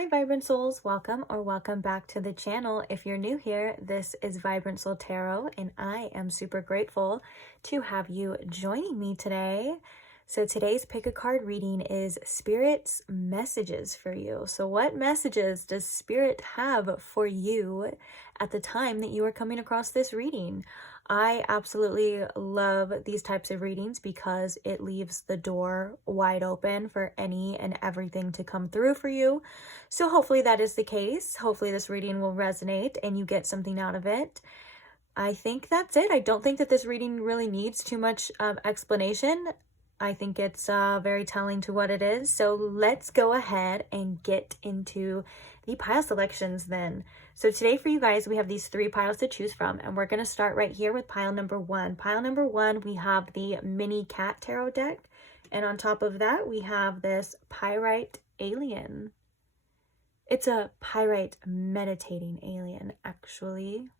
Hi Vibrant Souls, welcome or welcome back to the channel. If you're new here, this is VibrantSoulTarot and I am super grateful to have you joining me today. So today's pick a card reading is Spirit's messages for you. So what messages does Spirit have for you at the time that you are coming across this reading? I absolutely love these types of readings because it leaves the door wide open for any and everything to come through for you. So hopefully that is the case. Hopefully this reading will resonate and you get something out of it. I think that's it. I don't think that this reading really needs too much explanation. I think it's very telling to what it is. So let's go ahead and get into the pile selections then. So today for you guys, we have these 3 piles to choose from, and we're going to start right here with pile number 1. Pile number 1, we have the mini cat tarot deck. And on top of that, we have this pyrite alien. It's a pyrite meditating alien, actually.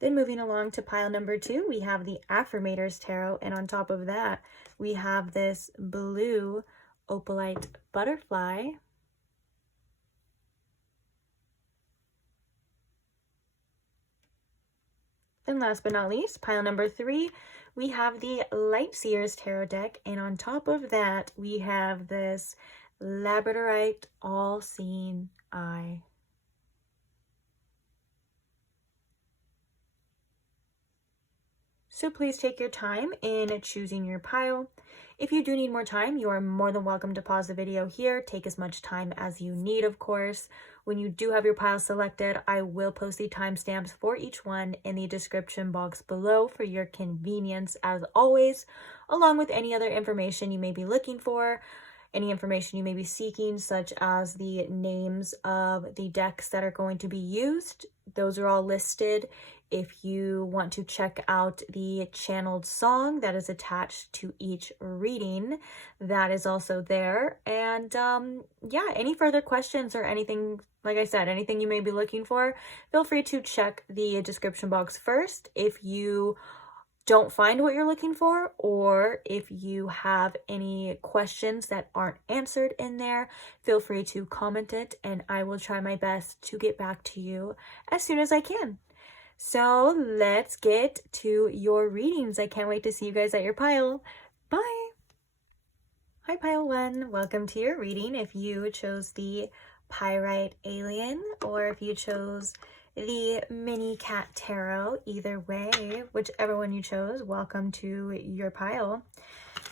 Then moving along to pile number 2, we have the affrimators tarot, and on top of that, we have this blue opalite butterfly. Then last but not least, pile number 3, we have the light seers tarot deck, and on top of that, we have this labradorite all-seeing eye. So please take your time in choosing your pile. If you do need more time, you are more than welcome to pause the video here. Take as much time as you need, of course. When you do have your pile selected, I will post the timestamps for each one in the description box below for your convenience, as always, along with any other information you may be looking for, any information you may be seeking, such as the names of the decks that are going to be used. Those are all listed. If you want to check out the channeled song that is attached to each reading, that is also there. And yeah, any further questions or anything, like I said, anything you may be looking for, feel free to check the description box first. If you don't find what you're looking for, or if you have any questions that aren't answered in there, feel free to comment it and I will try my best to get back to you as soon as I can. So let's get to your readings. I can't wait to see you guys at your pile. Bye. Hi pile 1, welcome to your reading. If you chose the pyrite alien or if you chose the mini cat tarot, either way, whichever one you chose, welcome to your pile.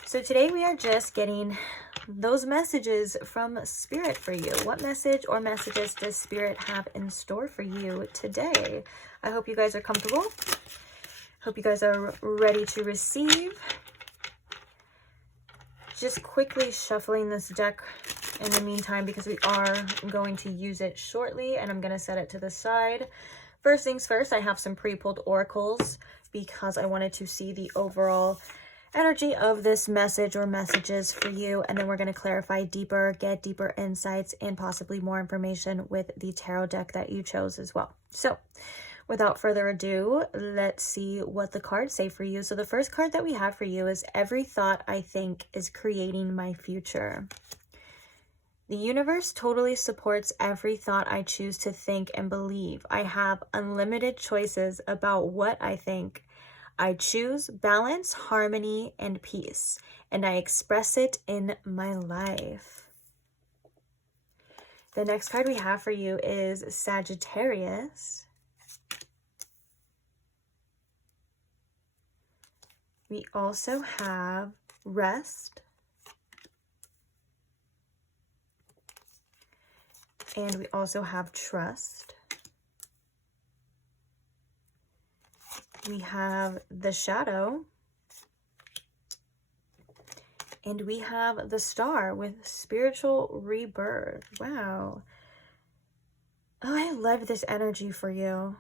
So today we are just getting those messages from Spirit for you. What message or messages does Spirit have in store for you today? I hope you guys are comfortable. Hope you guys are ready to receive. Just quickly shuffling this deck in the meantime because we are going to use it shortly, and I'm going to set it to the side. First things first, I have some pre-pulled oracles because I wanted to see the overall energy of this message or messages for you, and then we're going to clarify deeper, get deeper insights and possibly more information with the tarot deck that you chose as well. So without further ado, let's see what the cards say for you. So the first card that we have for you is every thought I think is creating my future. The universe totally supports every thought I choose to think and believe. I have unlimited choices about what I think. I choose balance, harmony, and peace, and I express it in my life. The next card we have for you is Sagittarius. We also have rest. And we also have trust. We have the shadow. And we have the star with spiritual rebirth. Wow. Oh, I love this energy for you.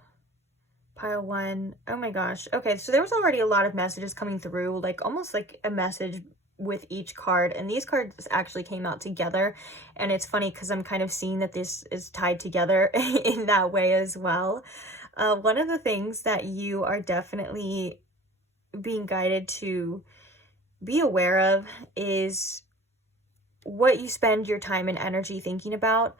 Pile 1. Oh my gosh. Okay, so there was already a lot of messages coming through, like almost like a message with each card, and these cards actually came out together, and it's funny because I'm kind of seeing that this is tied together in that way as well. One of the things that you are definitely being guided to be aware of is what you spend your time and energy thinking about,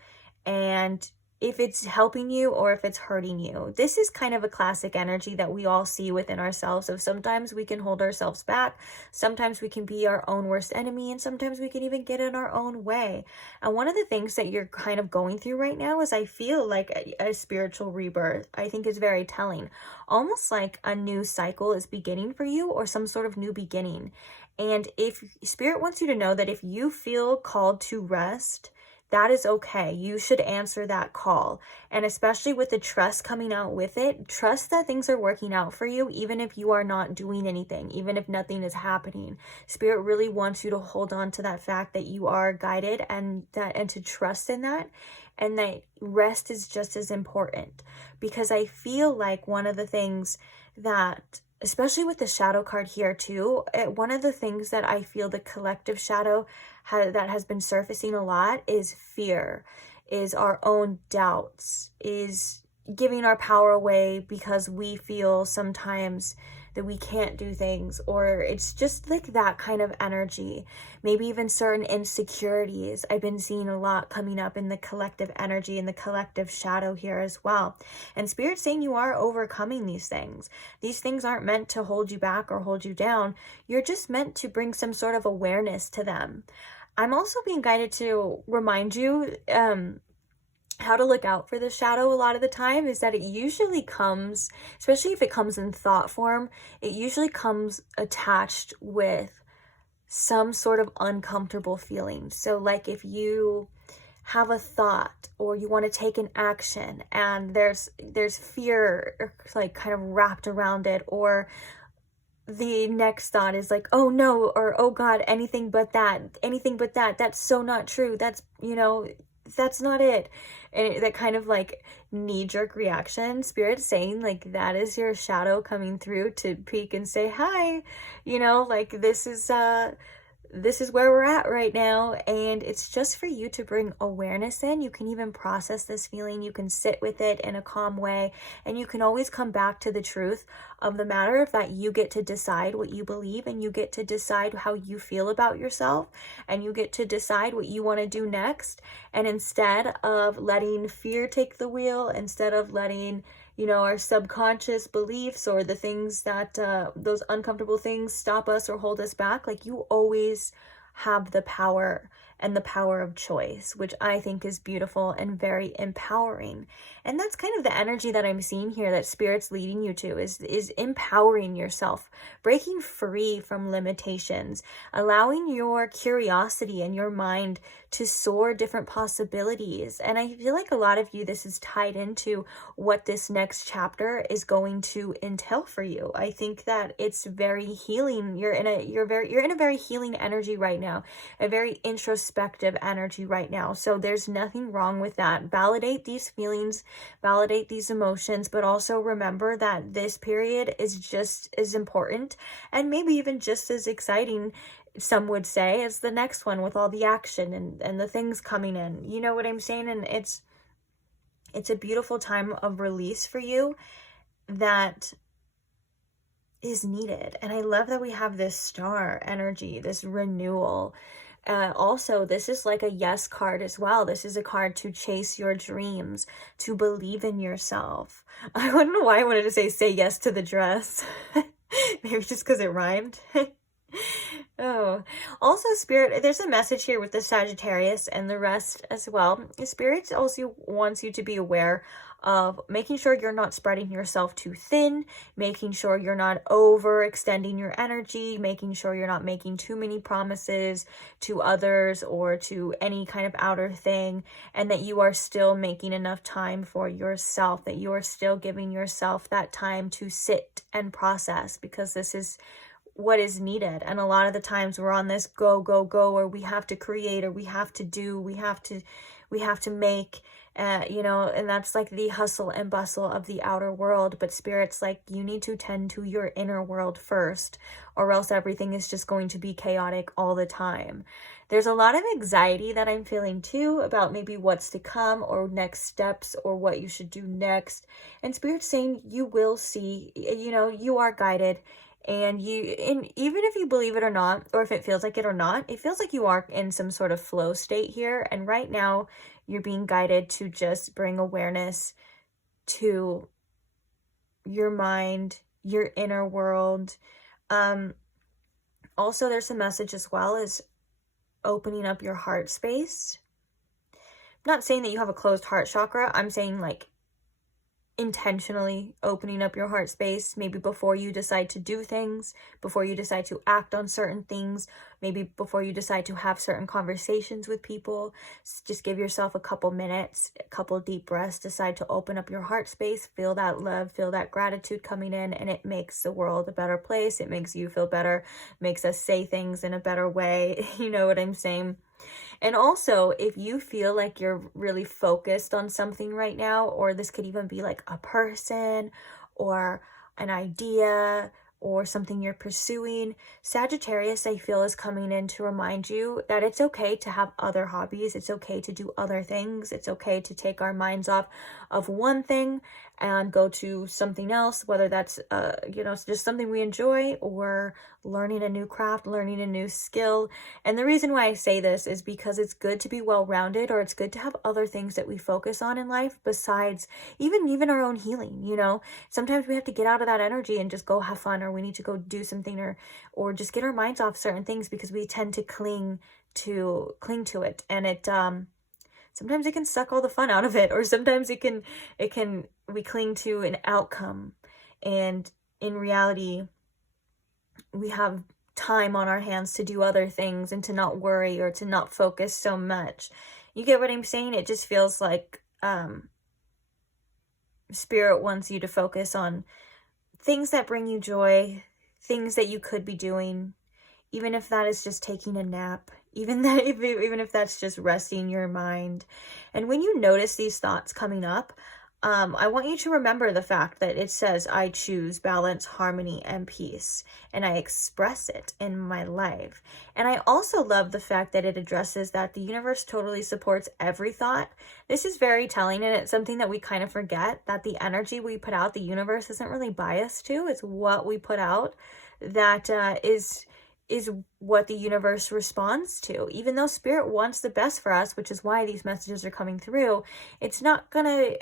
and if it's helping you or if it's hurting you. This is kind of a classic energy that we all see within ourselves. So sometimes we can hold ourselves back, sometimes we can be our own worst enemy, and sometimes we can even get in our own way. And one of the things that you're kind of going through right now is, I feel like a spiritual rebirth. I think is very telling. Almost like a new cycle is beginning for you, or some sort of new beginning. And if Spirit wants you to know that if you feel called to rest, that is okay. You should answer that call. And especially with the trust coming out with it, trust that things are working out for you, even if you are not doing anything, even if nothing is happening. Spirit really wants you to hold on to that fact that you are guided, and to trust in that, and that rest is just as important. Because I feel like one of the things that, especially with the shadow card here too, one of the things that I feel the collective shadow that has been surfacing a lot is fear, is our own doubts, is giving our power away because we feel sometimes that we can't do things, or it's just like that kind of energy. Maybe even certain insecurities. I've been seeing a lot coming up in the collective energy and the collective shadow here as well. And Spirit's saying you are overcoming these things. These things aren't meant to hold you back or hold you down. You're just meant to bring some sort of awareness to them. I'm also being guided to remind you how to look out for the shadow a lot of the time, is that it usually comes, especially if it comes in thought form, it usually comes attached with some sort of uncomfortable feeling. So like if you have a thought or you want to take an action and there's fear like kind of wrapped around it, or the next thought is like, oh no, or oh God, anything but that, that's so not true, that's, you know, that's not it. And that kind of like knee-jerk reaction, Spirit's saying like that is your shadow coming through to peek and say hi, you know, like this is where we're at right now, and it's just for you to bring awareness in. You can even process this feeling, you can sit with it in a calm way, and you can always come back to the truth of the matter of that you get to decide what you believe, and you get to decide how you feel about yourself, and you get to decide what you want to do next. And instead of letting fear take the wheel, instead of letting, you know, our subconscious beliefs or the things that those uncomfortable things stop us or hold us back, like you always have the power and the power of choice, which I think is beautiful and very empowering. And that's kind of the energy that I'm seeing here that Spirit's leading you to, is empowering yourself, breaking free from limitations, allowing your curiosity and your mind to soar different possibilities. And I feel like a lot of you, this is tied into what this next chapter is going to entail for you. I think that it's very healing. You're in a very healing energy right now, a very introspective energy right now. So there's nothing wrong with that. Validate these feelings, validate these emotions, but also remember that this period is just as important and maybe even just as exciting, some would say, as the next one, with all the action and the things coming in. You know what I'm saying? And it's a beautiful time of release for you that is needed. And I love that we have this star energy, this renewal. Also, this is like a yes card as well. This is a card to chase your dreams, to believe in yourself. I don't know why I wanted to say yes to the dress. Maybe just because it rhymed. Oh, also Spirit, there's a message here with the Sagittarius and the rest as well. Spirit also wants you to be aware of making sure you're not spreading yourself too thin, making sure you're not overextending your energy, making sure you're not making too many promises to others or to any kind of outer thing, and that you are still making enough time for yourself, that you are still giving yourself that time to sit and process, because this is what is needed. And a lot of the times we're on this go, or we have to create, or we have to do, we have to make, you know, and that's like the hustle and bustle of the outer world. But Spirit's like, you need to tend to your inner world first, or else everything is just going to be chaotic all the time. There's a lot of anxiety that I'm feeling too about maybe what's to come or next steps or what you should do next. And Spirit's saying you will see, you know, you are guided And even if you believe it or not, or if it feels like it or not, it feels like you are in some sort of flow state here. And right now you're being guided to just bring awareness to your mind, your inner world. Also, there's a message as well as opening up your heart space. I'm not saying that you have a closed heart chakra. I'm saying like intentionally opening up your heart space, maybe before you decide to do things, before you decide to act on certain things, maybe before you decide to have certain conversations with people. Just give yourself a couple minutes, a couple deep breaths, decide to open up your heart space, feel that love, feel that gratitude coming in, and it makes the world a better place. It makes you feel better, makes us say things in a better way. You know what I'm saying? And also, if you feel like you're really focused on something right now, or this could even be like a person or an idea or something you're pursuing, Sagittarius, I feel, is coming in to remind you that it's okay to have other hobbies. It's okay to do other things. It's okay to take our minds off of one thing and go to something else, whether that's, just something we enjoy, or learning a new craft, learning a new skill. And the reason why I say this is because it's good to be well-rounded, or it's good to have other things that we focus on in life besides even our own healing. Sometimes we have to get out of that energy and just go have fun, or we need to go do something, or just get our minds off certain things because we tend to cling to it. And it sometimes it can suck all the fun out of it, or sometimes we cling to an outcome, and in reality we have time on our hands to do other things and to not worry or to not focus so much. You get what I'm saying? It just feels like Spirit wants you to focus on things that bring you joy, things that you could be doing, even if that is just taking a nap, even if that's just resting your mind. And when you notice these thoughts coming up, I want you to remember the fact that it says, I choose balance, harmony, and peace, and I express it in my life. And I also love the fact that it addresses that the universe totally supports every thought. This is very telling, and it's something that we kind of forget, that the energy we put out, the universe isn't really biased to. It's what we put out that is what the universe responds to. Even though Spirit wants the best for us, which is why these messages are coming through, it's not gonna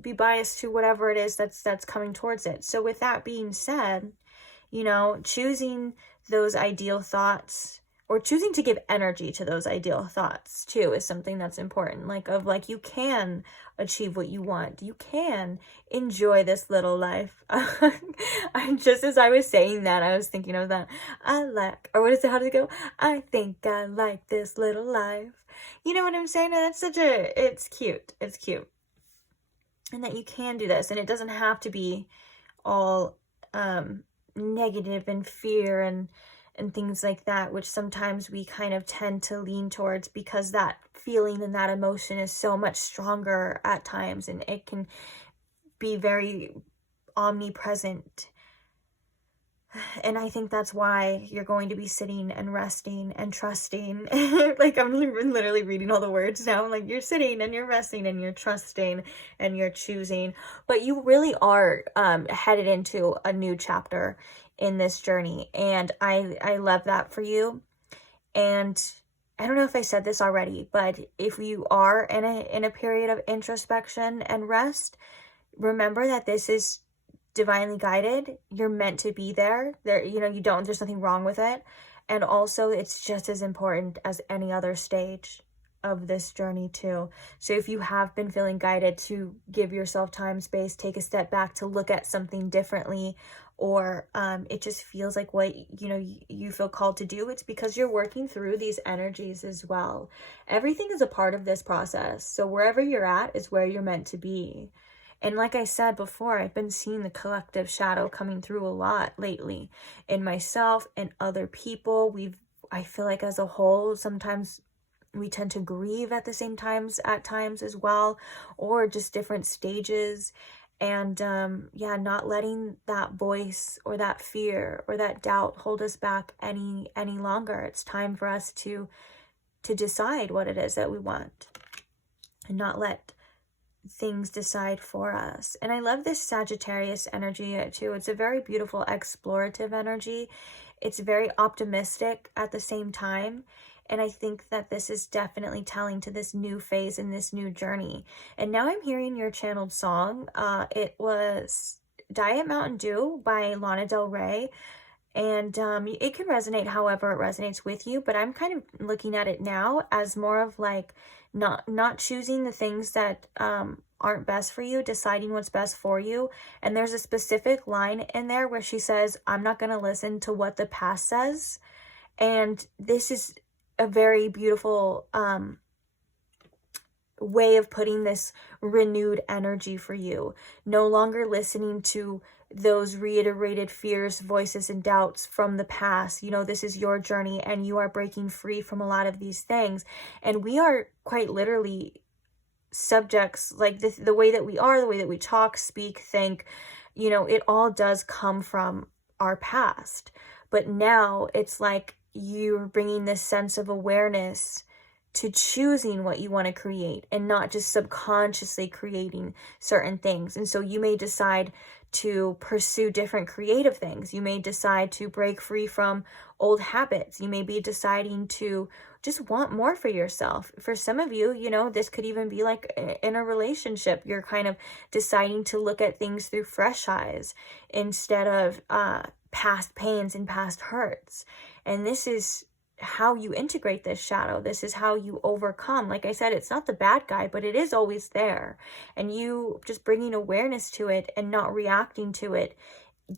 be biased to whatever it is that's coming towards it. So with that being said, choosing those ideal thoughts, or choosing to give energy to those ideal thoughts too, is something that's important. Like you can achieve what you want. You can enjoy this little life. Just as I was saying that, I was thinking of that. How does it go? I think I like this little life. You know what I'm saying? And it's cute. It's cute. And that you can do this, and it doesn't have to be all negative and fear and things like that, which sometimes we kind of tend to lean towards, because that feeling and that emotion is so much stronger at times, and it can be very omnipresent. And I think that's why you're going to be sitting and resting and trusting. Like, I'm literally reading all the words now. Like, you're sitting and you're resting and you're trusting and you're choosing. But you really are headed into a new chapter in this journey, and I love that for you. And I don't know if I said this already, but if you are in a period of introspection and rest, remember that this is divinely guided. You're meant to be there. There's nothing wrong with it. And also, it's just as important as any other stage of this journey too. So if you have been feeling guided to give yourself time, space, take a step back to look at something differently, or it just feels like what you feel called to do, it's because you're working through these energies as well. Everything is a part of this process. So wherever you're at is where you're meant to be. And like I said before, I've been seeing the collective shadow coming through a lot lately in myself and other people. I feel like as a whole, sometimes we tend to grieve at times as well, or just different stages. And not letting that voice or that fear or that doubt hold us back any longer. It's time for us to decide what it is that we want, and not let things decide for us. And I love this Sagittarius energy too. It's a very beautiful explorative energy. It's very optimistic at the same time. And I think that this is definitely telling to this new phase in this new journey. And now I'm hearing your channeled song. It was Diet Mountain Dew by Lana Del Rey. And it can resonate however it resonates with you. But I'm kind of looking at it now as more of like not choosing the things that aren't best for you, deciding what's best for you. And there's a specific line in there where she says, I'm not going to listen to what the past says. And this is a very beautiful way of putting this renewed energy for you. No longer listening to those reiterated fears, voices, and doubts from the past. You know, this is your journey and you are breaking free from a lot of these things. And we are quite literally subjects, like the way that we are, the way that we talk, speak, think, you know, it all does come from our past. But now it's like you're bringing this sense of awareness to choosing what you want to create and not just subconsciously creating certain things. And so you may decide to pursue different creative things. You may decide to break free from old habits. You may be deciding to just want more for yourself. For some of you, you know, this could even be like in a relationship. You're kind of deciding to look at things through fresh eyes instead of past pains and past hurts. And this is how you integrate this shadow. This is how you overcome. Like I said, it's not the bad guy, but it is always there. And you just bringing awareness to it and not reacting to it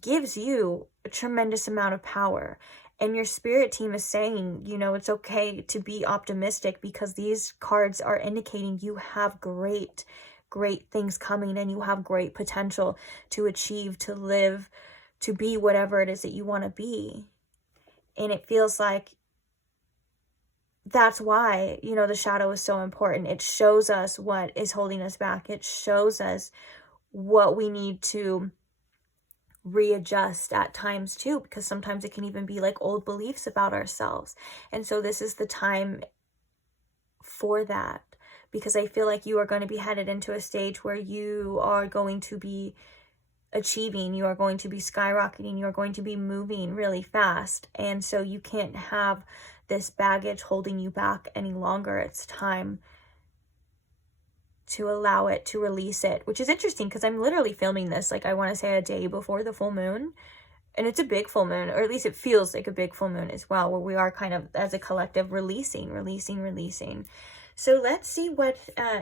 gives you a tremendous amount of power. And your spirit team is saying, you know, it's okay to be optimistic because these cards are indicating you have great things coming and you have great potential to achieve, to live, to be whatever it is that you want to be. And it feels like that's why, you know, the shadow is so important. It shows us what is holding us back. It shows us what we need to readjust at times too, because sometimes it can even be like old beliefs about ourselves. And so this is the time for that, because I feel like you are going to be headed into a stage where you are going to be achieving, you are going to be skyrocketing, you are going to be moving really fast. And so you can't have this baggage holding you back any longer. It's time to allow it, to release it, which is interesting because I'm literally filming this, like I want to say a day before the full moon. And it's a big full moon, or at least it feels like a big full moon as well, where we are kind of as a collective releasing. So let's see what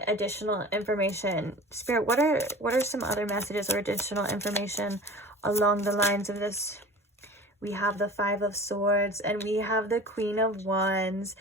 additional information, Spirit, what are some other messages or additional information along the lines of this? We have the Five of Swords and we have the Queen of Wands.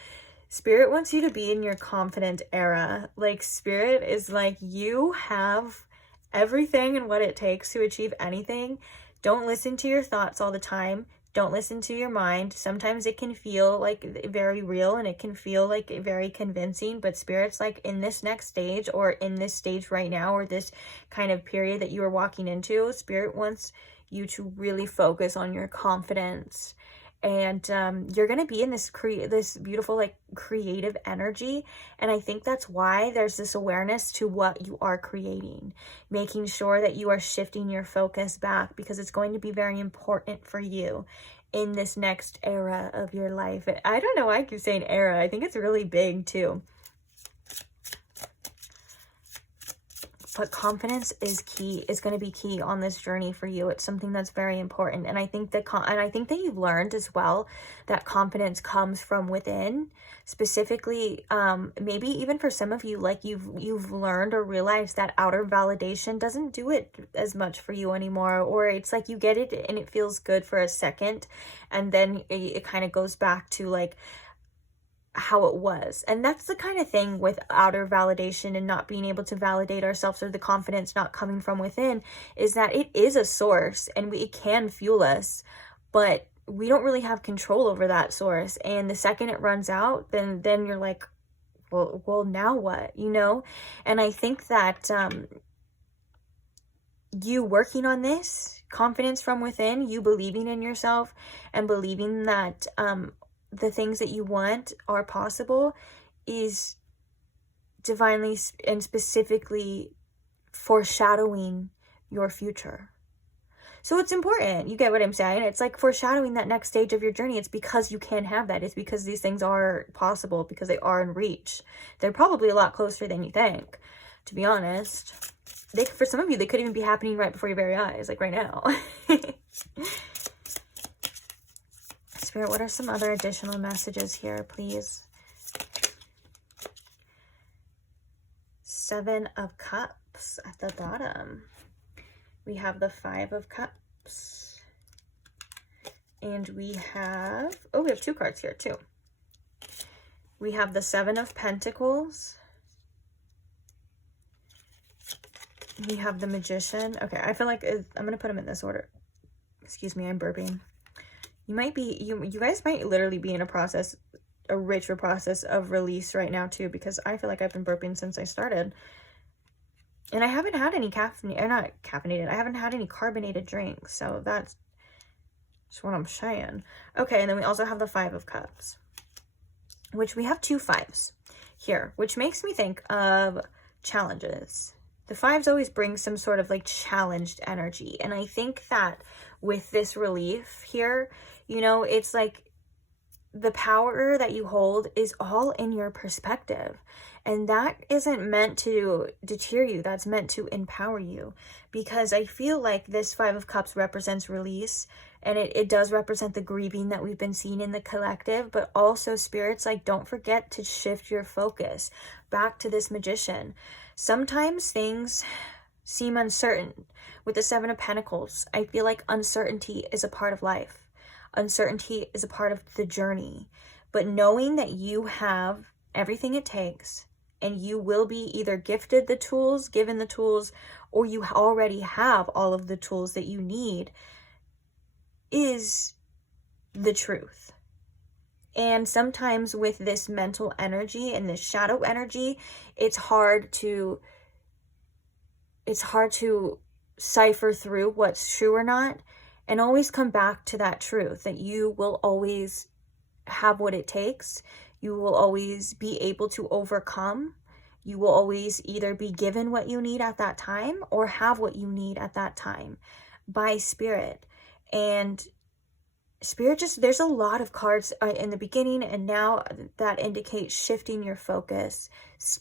Spirit wants you to be in your confident era. Like Spirit is like, you have everything and what it takes to achieve anything. Don't listen to your thoughts all the time. Don't listen to your mind. Sometimes it can feel like very real and it can feel like very convincing, but Spirit's like, in this next stage or in this stage right now, or this kind of period that you are walking into, Spirit wants you to really focus on your confidence. And you're going to be in this beautiful, like, creative energy. And I think that's why there's this awareness to what you are creating, making sure that you are shifting your focus back, because it's going to be very important for you in this next era of your life. I don't know why I keep saying era. I think it's really big too. But confidence is key, is going to be key on this journey for you. It's something that's very important. And I think that you've learned as well that confidence comes from within. Specifically, maybe even for some of you, like you've learned or realized that outer validation doesn't do it as much for you anymore. Or it's like you get it and it feels good for a second. And then it kind of goes back to like how it was. And that's the kind of thing with outer validation and not being able to validate ourselves, or the confidence not coming from within, is that it is a source and it can fuel us, but we don't really have control over that source. And the second it runs out, then you're like, well now what, you know? And I think that you working on this confidence from within, you believing in yourself and believing that the things that you want are possible, is divinely and specifically foreshadowing your future. So it's important. You get what I'm saying? It's like foreshadowing that next stage of your journey. It's because you can have that. It's because these things are possible, because they are in reach. They're probably a lot closer than you think, to be honest. For some of you, they could even be happening right before your very eyes, like right now. Spirit, what are some other additional messages here, please? Seven of Cups at the bottom. We have the Five of Cups. And we have, oh, we have two cards here too. We have the Seven of Pentacles. We have the Magician. Okay, I feel like I'm going to put them in this order. Excuse me, I'm burping. You might be, you guys might literally be in a richer process of release right now too, because I feel like I've been burping since I started. And I haven't had any not caffeinated, I haven't had any carbonated drinks. So that's what I'm saying. Okay, and then we also have the Five of Cups, which we have two fives here, which makes me think of challenges. The fives always bring some sort of like challenged energy. And I think that with this relief here, you know, it's like the power that you hold is all in your perspective. And that isn't meant to deter you. That's meant to empower you. Because I feel like this Five of Cups represents release. And it does represent the grieving that we've been seeing in the collective. But also, spirits, like, don't forget to shift your focus back to this Magician. Sometimes things seem uncertain. With the Seven of Pentacles, I feel like uncertainty is a part of life. Uncertainty is a part of the journey. But knowing that you have everything it takes, and you will be either gifted the tools, given the tools, or you already have all of the tools that you need, is the truth. And sometimes with this mental energy and this shadow energy, it's hard to cipher through what's true or not, and always come back to that truth that you will always have what it takes. You will always be able to overcome. You will always either be given what you need at that time or have what you need at that time by Spirit. And Spirit there's a lot of cards in the beginning and now that indicate shifting your focus,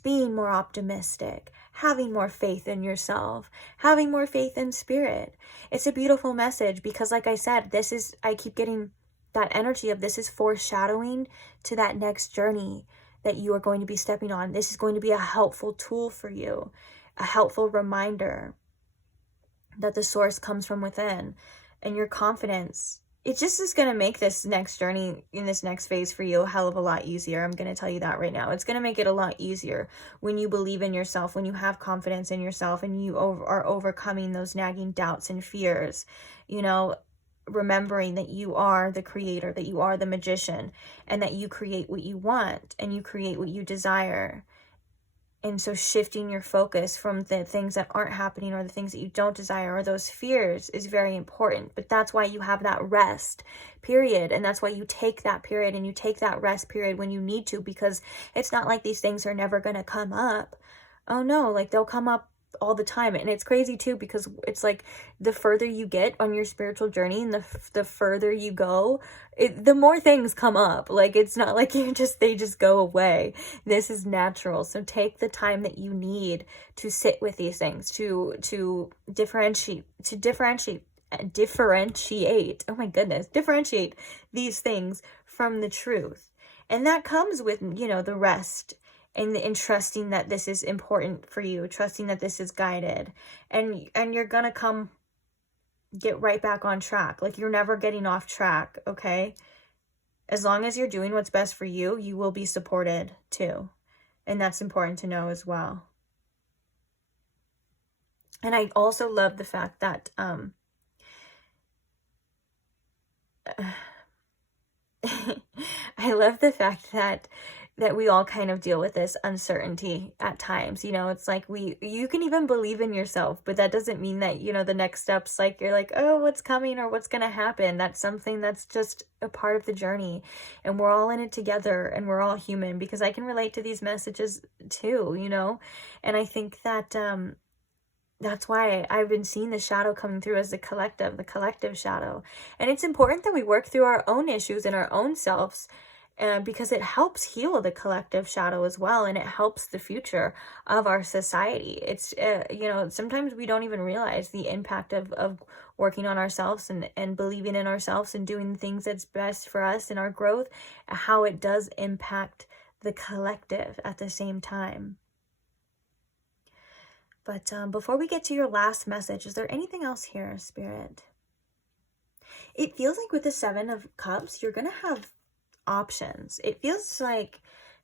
being more optimistic, having more faith in yourself, having more faith in Spirit. It's a beautiful message because, like I said, I keep getting that energy of this is foreshadowing to that next journey that you are going to be stepping on. This is going to be a helpful tool for you, a helpful reminder that the source comes from within, and your confidence. It just is going to make this next journey in this next phase for you a hell of a lot easier. I'm going to tell you that right now. It's going to make it a lot easier when you believe in yourself, when you have confidence in yourself, and you are overcoming those nagging doubts and fears, you know, remembering that you are the creator, that you are the magician, and that you create what you want and you create what you desire. And so shifting your focus from the things that aren't happening or the things that you don't desire or those fears is very important. But that's why you have that rest period. And that's why you take that period and you take that rest period when you need to, because it's not like these things are never going to come up. Oh no, like they'll come up all the time. And it's crazy too, because it's like the further you get on your spiritual journey and the further you go, the more things come up. Like it's not like they just go away. This is natural. So take the time that you need to sit with these things, to differentiate these things from the truth. And that comes with, you know, the rest and trusting that this is important for you, trusting that this is guided, and you're gonna get right back on track. Like you're never getting off track, okay? As long as you're doing what's best for you, you will be supported too. And that's important to know as well. And I also love the fact that I love the fact that we all kind of deal with this uncertainty at times. You know, it's like you can even believe in yourself, but that doesn't mean that, you know, the next steps, like you're like, oh, what's coming or what's going to happen. That's something that's just a part of the journey, and we're all in it together, and we're all human, because I can relate to these messages too, you know? And I think that that's why I've been seeing the shadow coming through as the collective shadow. And it's important that we work through our own issues in our own selves, because it helps heal the collective shadow as well, and it helps the future of our society. It's, you know, sometimes we don't even realize the impact of working on ourselves and believing in ourselves and doing the things that's best for us and our growth, how it does impact the collective at the same time. But before we get to your last message, is there anything else here, Spirit? It feels like with the Seven of Cups, you're going to have options. It feels like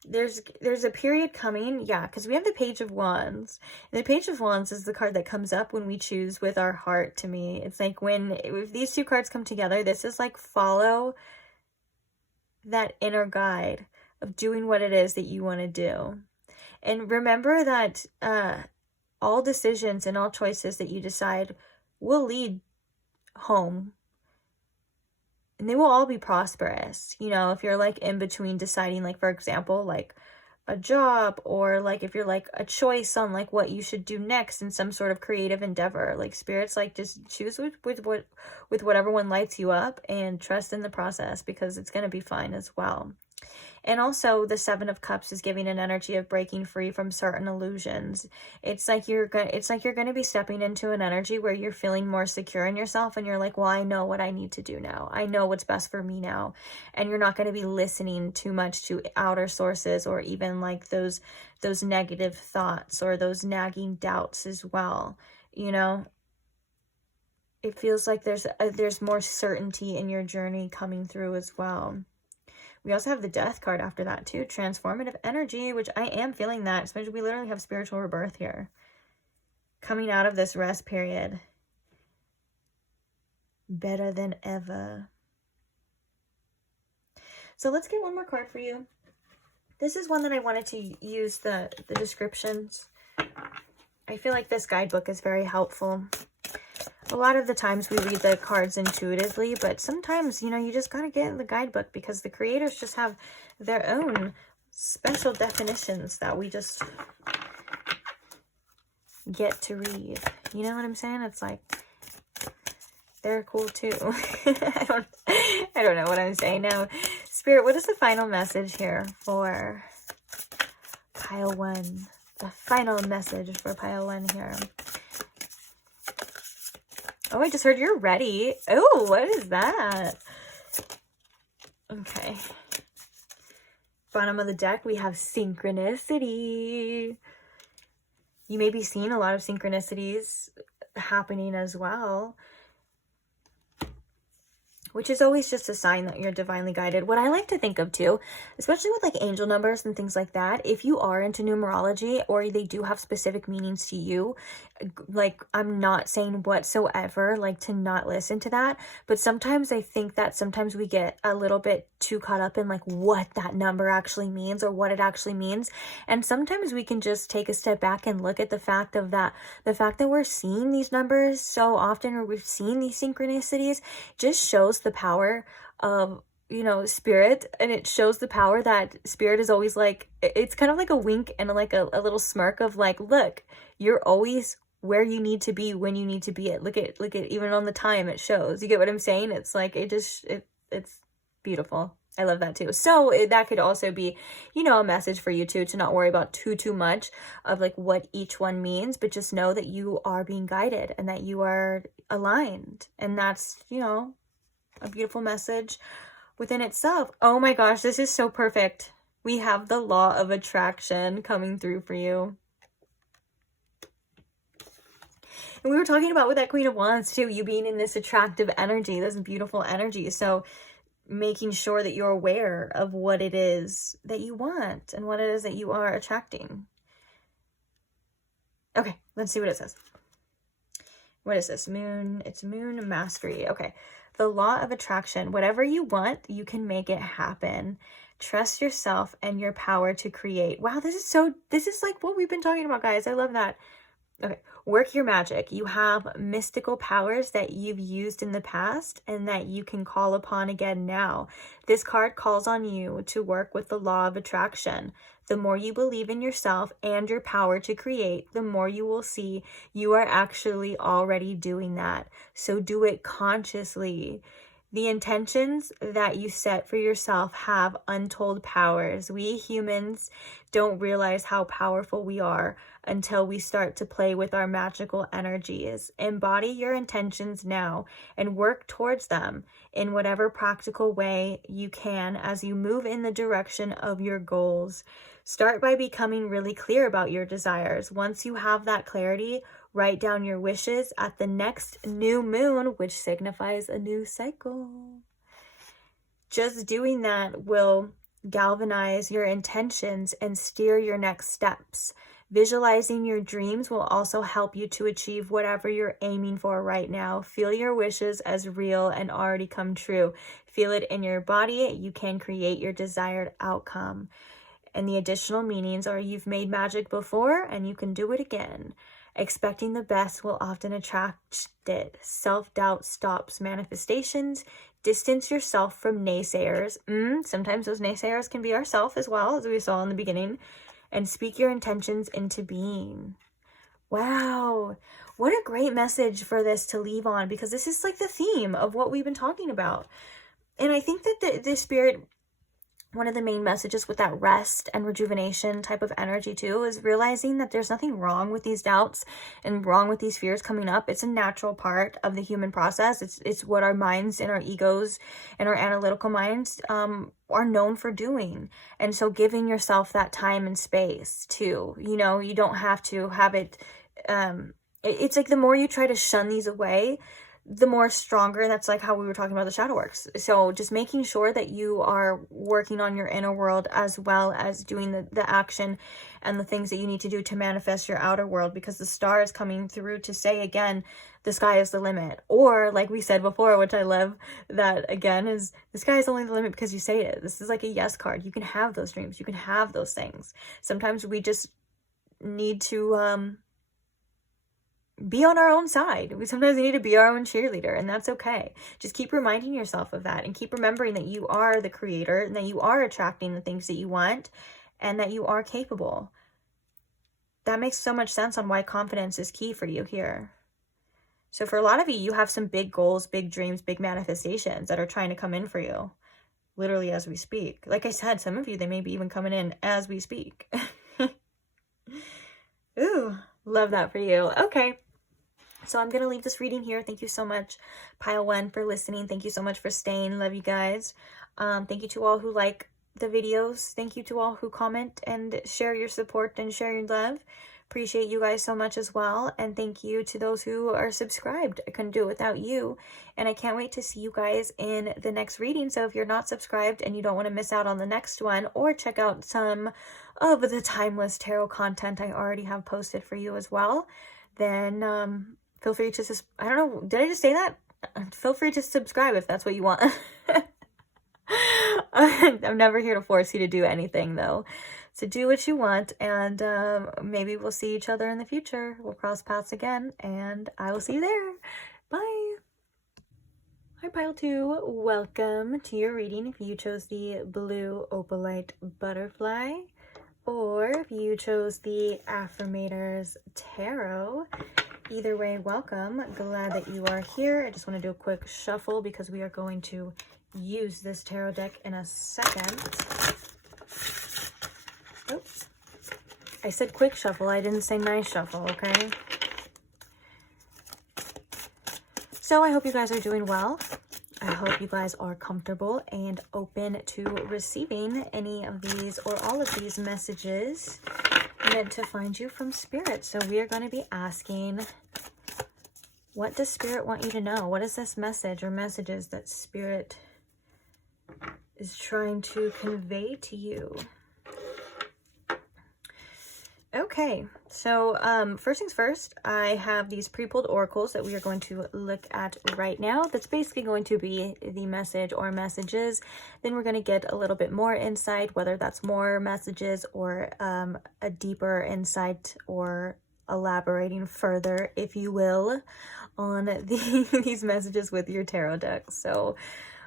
there's a period coming, yeah, because we have the Page of Wands. And the Page of Wands is the card that comes up when we choose with our heart. To me, it's like if these two cards come together, this is like follow that inner guide of doing what it is that you want to do. And remember that all decisions and all choices that you decide will lead home. And they will all be prosperous. You know, if you're like in between deciding, like, for example, like a job, or like if you're like a choice on like what you should do next in some sort of creative endeavor, like Spirit's like, just choose with whatever one lights you up and trust in the process, because it's going to be fine as well. And also the Seven of Cups is giving an energy of breaking free from certain illusions. It's like you're going to be stepping into an energy where you're feeling more secure in yourself, and you're like, well, I know what I need to do now. I know what's best for me now. And you're not going to be listening too much to outer sources, or even like those negative thoughts or those nagging doubts as well. You know, it feels like there's more certainty in your journey coming through as well. We also have the Death card after that too. Transformative energy, which I am feeling that. Especially, we literally have spiritual rebirth here. Coming out of this rest period. Better than ever. So let's get one more card for you. This is one that I wanted to use the descriptions. I feel like this guidebook is very helpful. A lot of the times we read the cards intuitively, but sometimes, you know, you just got to get in the guidebook, because the creators just have their own special definitions that we just get to read. You know what I'm saying? It's like, they're cool too. I don't know what I'm saying now. Spirit, what is the final message here for pile 1? The final message for pile 1 here. Oh, I just heard you're ready. Oh, what is that? Okay. Bottom of the deck, we have synchronicity. You may be seeing a lot of synchronicities happening as well, which is always just a sign that you're divinely guided. What I like to think of too, especially with like angel numbers and things like that, if you are into numerology or they do have specific meanings to you, like, I'm not saying whatsoever like to not listen to that, but sometimes I think that sometimes we get a little bit too caught up in like what that number actually means or what it actually means. And sometimes we can just take a step back and look at the fact that we're seeing these numbers so often, or we've seen these synchronicities, just shows the power of, you know, Spirit. And it shows the power that Spirit is always like, it's kind of like a wink and like a little smirk of like, look, you're always where you need to be when you need to be. Look at even on the time it shows. You get what I'm saying? It's like, it's beautiful. I love that too. So that could also be, you know, a message for you too, to not worry about too much of like what each one means, but just know that you are being guided and that you are aligned. And that's, you know, a beautiful message within itself. Oh my gosh, this is so perfect. We have the law of attraction coming through for you. And we were talking about with that Queen of Wands too, you being in this attractive energy, this beautiful energy. So making sure that you're aware of what it is that you want and what it is that you are attracting. Okay, let's see what it says. What is this? Moon. It's Moon Mastery. Okay. The law of attraction. Whatever you want, you can make it happen. Trust yourself and your power to create. Wow, this is like what we've been talking about, guys. I love that. Okay, work your magic. You have mystical powers that you've used in the past and that you can call upon again now. This card calls on you to work with the law of attraction. The more you believe in yourself and your power to create, the more you will see you are actually already doing that. So do it consciously. The intentions that you set for yourself have untold powers. We humans don't realize how powerful we are until we start to play with our magical energies. Embody your intentions now and work towards them in whatever practical way you can as you move in the direction of your goals. Start by becoming really clear about your desires. Once you have that clarity, write down your wishes at the next new moon, which signifies a new cycle. Just doing that will galvanize your intentions and steer your next steps. Visualizing your dreams will also help you to achieve whatever you're aiming for right now. Feel your wishes as real and already come true. Feel it in your body. You can create your desired outcome. And the additional meanings are you've made magic before and you can do it again. Expecting the best will often attract it. Self-doubt stops manifestations. Distance yourself from naysayers. Sometimes those naysayers can be ourselves as well, as we saw in the beginning. And speak your intentions into being. Wow. What a great message for this to leave on, because this is like the theme of what we've been talking about. And I think that the spirit, one of the main messages with that rest and rejuvenation type of energy too, is realizing that there's nothing wrong with these doubts and wrong with these fears coming up. It's a natural part of the human process. It's what our minds and our egos and our analytical minds are known for doing. And so giving yourself that time and space too, you know, you don't have to have it. It's like the more you try to shun these away, the more stronger. That's like how we were talking about the shadow works. So just making sure that you are working on your inner world as well as doing the action and the things that you need to do to manifest your outer world, because the star is coming through to say again, the sky is the limit. Or like we said before, which I love that again, is the sky is only the limit because you say it. This is like a yes card. You can have those dreams. You can have those things. Sometimes we just need to be on our own side. We sometimes need to be our own cheerleader, and that's okay. Just keep reminding yourself of that and keep remembering that you are the creator and that you are attracting the things that you want and that you are capable. That makes so much sense on why confidence is key for you here. So for a lot of you, you have some big goals, big dreams, big manifestations that are trying to come in for you, literally as we speak. Like I said, some of you, they may be even coming in as we speak. Ooh, love that for you. Okay. So I'm going to leave this reading here. Thank you so much, Pile 1, for listening. Thank you so much for staying. Love you guys. Thank you to all who like the videos. Thank you to all who comment and share your support and share your love. Appreciate you guys so much as well. And thank you to those who are subscribed. I couldn't do it without you. And I can't wait to see you guys in the next reading. So if you're not subscribed and you don't want to miss out on the next one, or check out some of the timeless tarot content I already have posted for you as well, then feel free to just, I don't know, did I just say that? Feel free to subscribe if that's what you want. I'm never here to force you to do anything though. So do what you want, and maybe we'll see each other in the future. We'll cross paths again, and I will see you there. Bye. Hi, Pile 2. Welcome to your reading. If you chose the blue opalite butterfly, or if you chose the affrimators tarot, either way, welcome. Glad that you are here. I just want to do a quick shuffle because we are going to use this tarot deck in a second. Oops. I said quick shuffle. I didn't say nice shuffle, okay? So I hope you guys are doing well. I hope you guys are comfortable and open to receiving any of these or all of these messages meant to find you from Spirit. So we are going to be asking, what does Spirit want you to know? What is this message or messages that Spirit is trying to convey to you? Okay, so first things first, I have these pre-pulled oracles that we are going to look at right now. That's basically going to be the message or messages. Then we're going to get a little bit more insight, whether that's more messages or a deeper insight or elaborating further, if you will, on these messages with your tarot deck. So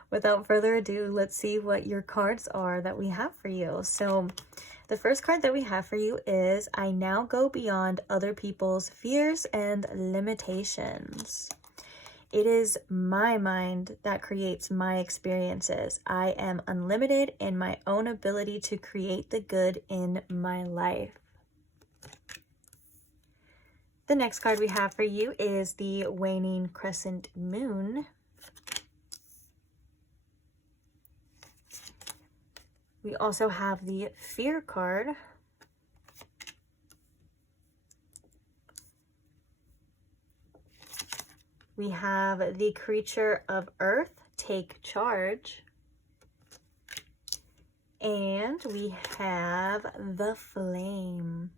without further ado, let's see what your cards are that we have for you. So The first card that we have for you is I now go beyond other people's fears and limitations. It is my mind that creates my experiences. I am unlimited in my own ability to create the good in my life. The next card we have for you is the waning crescent moon. We also have the fear card. We have the creature of earth, take charge. And we have the flame.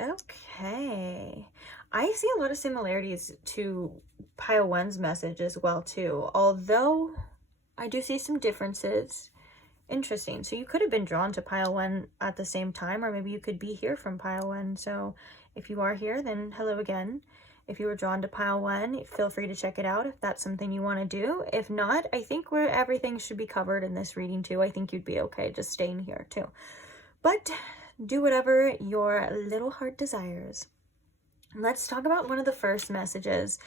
Okay. I see a lot of similarities to pile one's message as well too, although I do see some differences. Interesting. So you could have been drawn to pile one at the same time, or maybe you could be here from pile one. So if you are here, then hello again. If you were drawn to pile one, feel free to check it out if that's something you want to do. If not, I think everything should be covered in this reading too. I think you'd be okay just staying here too. But do whatever your little heart desires. Let's talk about one of the first messages.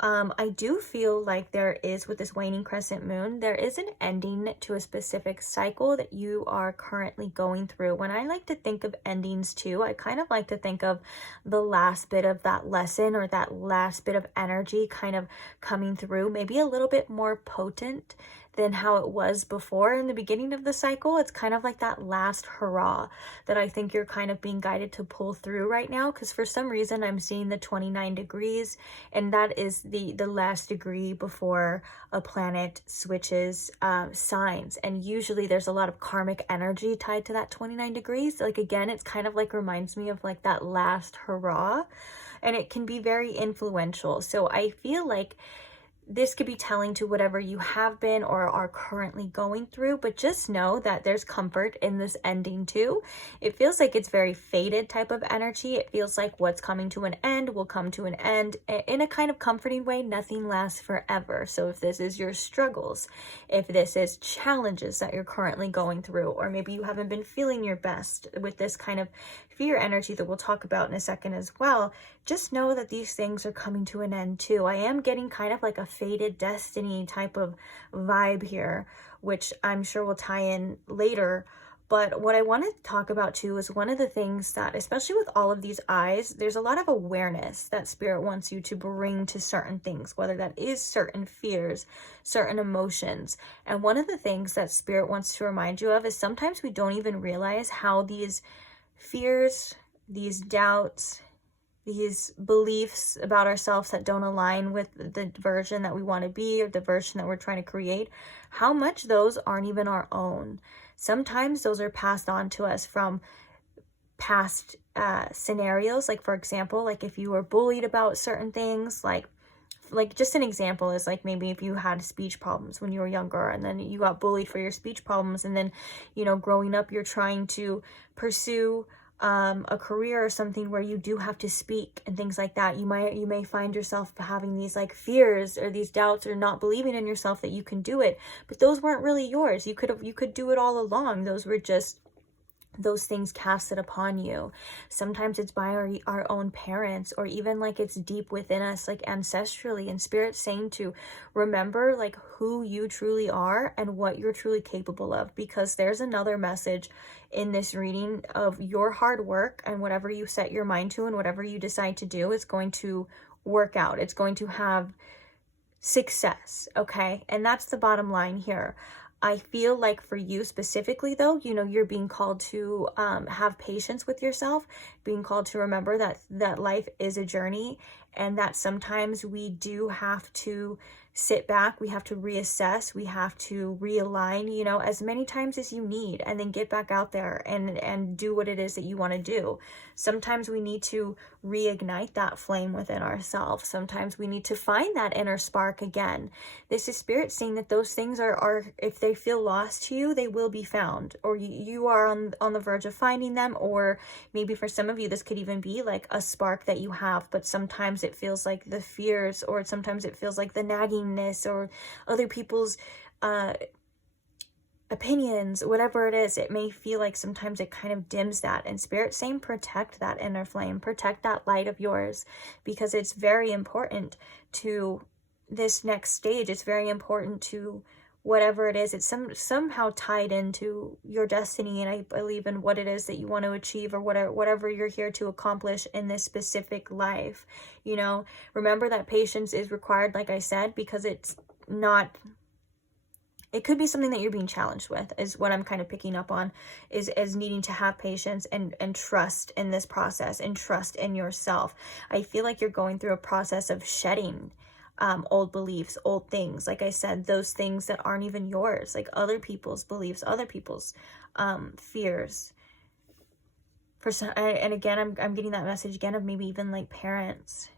I do feel like there is, with this waning crescent moon, there is an ending to a specific cycle that you are currently going through. When I like to think of endings too, I kind of like to think of the last bit of that lesson or that last bit of energy kind of coming through, maybe a little bit more potent than how it was before in the beginning of the cycle. It's kind of like that last hurrah that I think you're kind of being guided to pull through right now, because for some reason I'm seeing the 29 degrees, and that is the last degree before a planet switches signs. And usually there's a lot of karmic energy tied to that 29 degrees. Like, again, it's kind of like reminds me of like that last hurrah, and it can be very influential. So I feel like this could be telling to whatever you have been or are currently going through, but just know that there's comfort in this ending too. It feels like it's very faded type of energy. It feels like what's coming to an end will come to an end in a kind of comforting way. Nothing lasts forever. So if this is your struggles, if this is challenges that you're currently going through, or maybe you haven't been feeling your best with this kind of fear energy that we'll talk about in a second as well, just know that these things are coming to an end too. I am getting kind of like a fated destiny type of vibe here, which I'm sure will tie in later. But what I want to talk about too is one of the things that, especially with all of these eyes, there's a lot of awareness that Spirit wants you to bring to certain things, whether that is certain fears, certain emotions. And one of the things that Spirit wants to remind you of is sometimes we don't even realize how these fears, these doubts, these beliefs about ourselves that don't align with the version that we want to be or the version that we're trying to create, how much those aren't even our own. Sometimes those are passed on to us from past scenarios. Like, for example, like if you were bullied about certain things, like just an example is like maybe if you had speech problems when you were younger and then you got bullied for your speech problems, and then, you know, growing up you're trying to pursue a career or something where you do have to speak and things like that. You may find yourself having these like fears or these doubts or not believing in yourself that you can do it, but those weren't really yours. You could do it all along. Those were just those things casted upon you. Sometimes it's by our own parents, or even like it's deep within us, like ancestrally, and Spirit saying to remember like who you truly are and what you're truly capable of, because there's another message in this reading of your hard work, and whatever you set your mind to and whatever you decide to do is going to work out. It's going to have success, okay? And that's the bottom line here. I feel like for you specifically though, you know, you're being called to have patience with yourself, being called to remember that life is a journey, and that sometimes we do have to sit back, we have to reassess, we have to realign, you know, as many times as you need, and then get back out there and do what it is that you want to do. Sometimes we need to reignite that flame within ourselves. Sometimes we need to find that inner spark again. This is Spirit saying that those things are if they feel lost to you, they will be found, or you are on the verge of finding them. Or maybe for some of you this could even be like a spark that you have, but sometimes it feels like the fears, or sometimes it feels like the naggingness or other people's opinions, whatever it is, it may feel like sometimes it kind of dims that. And Spirit's saying protect that inner flame, protect that light of yours, because it's very important to this next stage. It's very important to whatever it is. It's somehow tied into your destiny, and I believe in what it is that you want to achieve, or whatever you're here to accomplish in this specific life. You know, remember that patience is required, like I said, because it's not, it could be something that you're being challenged with, is what I'm kind of picking up on, is needing to have patience and trust in this process, and trust in yourself. I feel like you're going through a process of shedding old beliefs, old things. Like I said, those things that aren't even yours, like other people's beliefs, other people's fears. For some, and again, I'm getting that message again of maybe even like parents.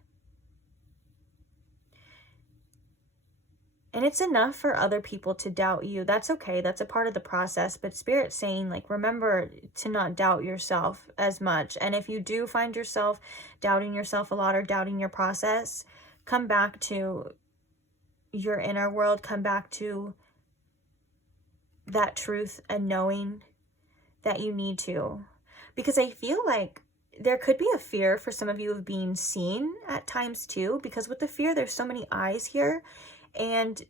And it's enough for other people to doubt you. That's okay. That's a part of the process. But Spirit's saying, like, remember to not doubt yourself as much. And if you do find yourself doubting yourself a lot, or doubting your process, come back to your inner world. Come back to that truth and knowing that you need to. Because I feel like there could be a fear for some of you of being seen at times too. Because with the fear, there's so many eyes here. And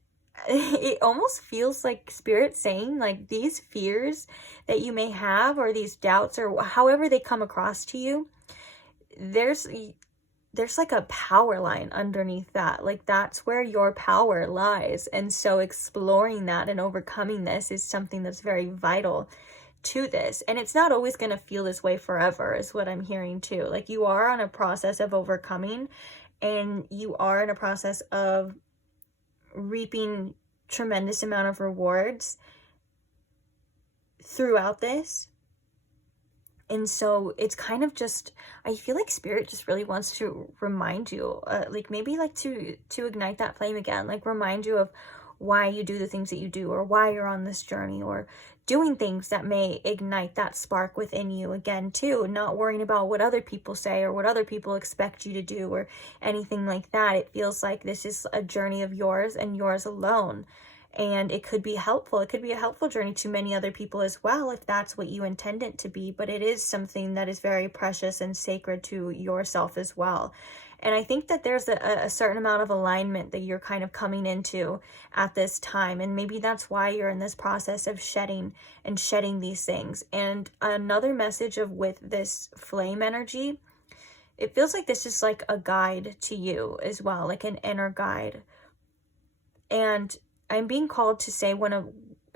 it almost feels like Spirit saying, like, these fears that you may have, or these doubts, or however they come across to you, there's like a power line underneath that. Like, that's where your power lies. And so exploring that and overcoming this is something that's very vital to this. And it's not always going to feel this way forever, is what I'm hearing too. Like, you are on a process of overcoming, and you are in a process of reaping tremendous amount of rewards throughout this. And so it's kind of just, I feel like Spirit just really wants to remind you, like maybe like to ignite that flame again, like remind you of why you do the things that you do, or why you're on this journey, or doing things that may ignite that spark within you again too, not worrying about what other people say, or what other people expect you to do, or anything like that. It feels like this is a journey of yours, and yours alone. And it could be helpful. It could be a helpful journey to many other people as well, if that's what you intend it to be. But it is something that is very precious and sacred to yourself as well. And I think that there's a certain amount of alignment that you're kind of coming into at this time. And maybe that's why you're in this process of shedding these things. And another message of with this flame energy, it feels like this is like a guide to you as well, like an inner guide. And I'm being called to say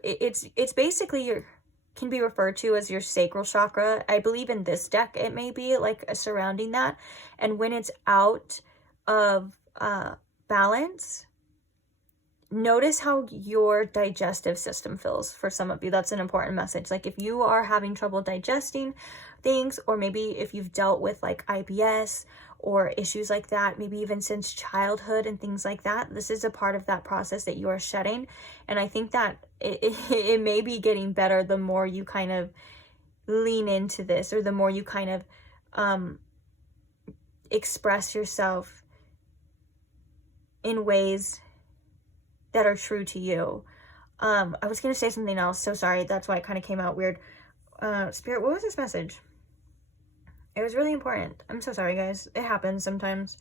it's basically can be referred to as your sacral chakra. I believe in this deck it may be like surrounding that. And when it's out of balance, notice how your digestive system feels. For some of you, that's an important message. Like, if you are having trouble digesting things, or maybe if you've dealt with like IBS or issues like that, maybe even since childhood and things like that, this is a part of that process that you are shedding. And I think that it may be getting better the more you kind of lean into this, or the more you kind of express yourself in ways that are true to you. I was going to say something else, so sorry, that's why it kind of came out weird. Spirit, what was this message? It was really important. I'm so sorry, guys. It happens sometimes.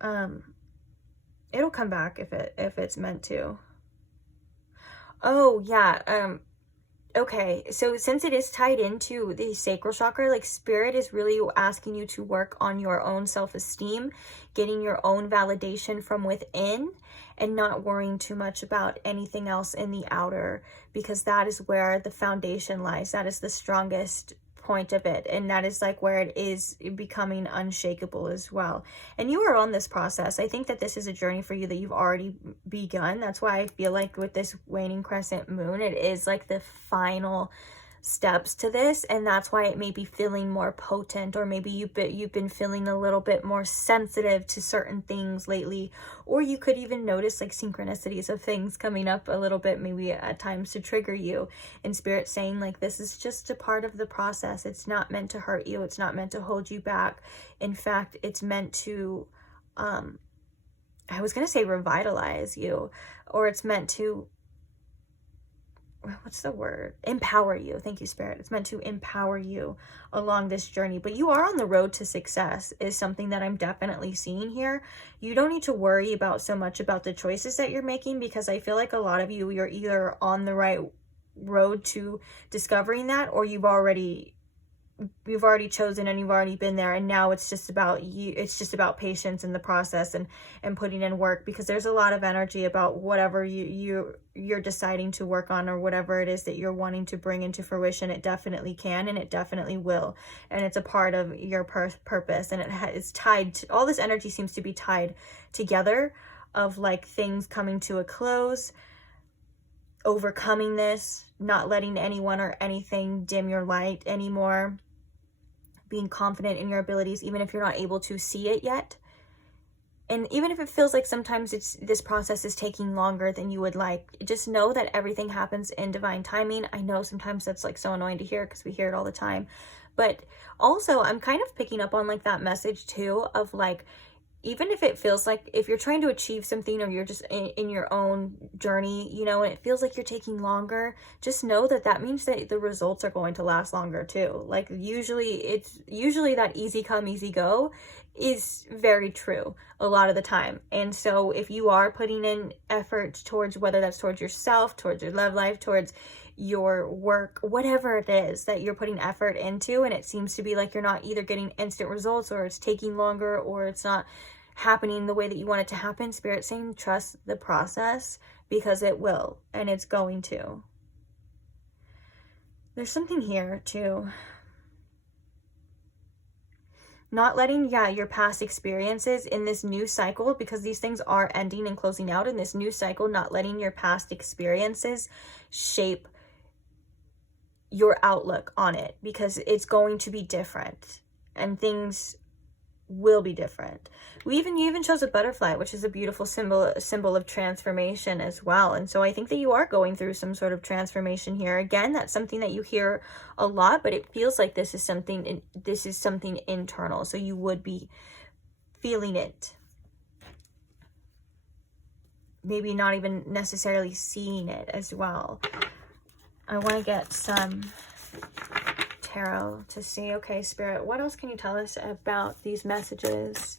It'll come back if it's meant to. Oh, yeah. Okay, so since it is tied into the sacral chakra, like, Spirit is really asking you to work on your own self-esteem, getting your own validation from within, and not worrying too much about anything else in the outer, because that is where the foundation lies. That is the strongest point of it, and that is like where it is becoming unshakable as well. And you are on this process. I think that this is a journey for you that you've already begun. That's why I feel like with this waning crescent moon, it is like the final steps to this, and that's why it may be feeling more potent, or maybe you've been feeling a little bit more sensitive to certain things lately, or you could even notice like synchronicities of things coming up a little bit, maybe at times, to trigger you. And Spirit saying, like, this is just a part of the process. It's not meant to hurt you. It's not meant to hold you back. In fact, it's meant to I was gonna say revitalize you, or it's meant to what's the word? Empower you. Thank you, Spirit. It's meant to empower you along this journey. But you are on the road to success is something that I'm definitely seeing here. You don't need to worry about so much about the choices that you're making, because I feel like a lot of you, you're either on the right road to discovering that, or you've already chosen and you've already been there, and now it's just about you. It's just about patience in the process and putting in work, because there's a lot of energy about whatever you're deciding to work on, or whatever it is that you're wanting to bring into fruition. It definitely can, and it definitely will, and it's a part of your purpose, and it's tied to, all this energy seems to be tied together, of like things coming to a close, overcoming this, not letting anyone or anything dim your light anymore, being confident in your abilities, even if you're not able to see it yet. And even if it feels like sometimes this process is taking longer than you would like, just know that everything happens in divine timing. I know sometimes that's like so annoying to hear, because we hear it all the time. But also, I'm kind of picking up on like that message too, of like, even if it feels like, if you're trying to achieve something, or you're just in your own journey, you know, and it feels like you're taking longer, just know that that means that the results are going to last longer too. Like usually that easy come, easy go is very true a lot of the time. And so if you are putting in effort towards, whether that's towards yourself, towards your love life, towards your work, whatever it is that you're putting effort into, and it seems to be like you're not either getting instant results, or it's taking longer, or it's not happening the way that you want it to happen, Spirit saying trust the process, because it will, and it's going to. There's something here too, not letting your past experiences in this new cycle, because these things are ending and closing out in this new cycle, not letting your past experiences shape your outlook on it, because it's going to be different, and things will be different. You even chose a butterfly, which is a beautiful symbol of transformation as well. And so I think that you are going through some sort of transformation here. Again, that's something that you hear a lot, but it feels like this is something internal. So you would be feeling it, maybe not even necessarily seeing it as well. I want to get some tarot to see. Okay, Spirit, what else can you tell us about these messages?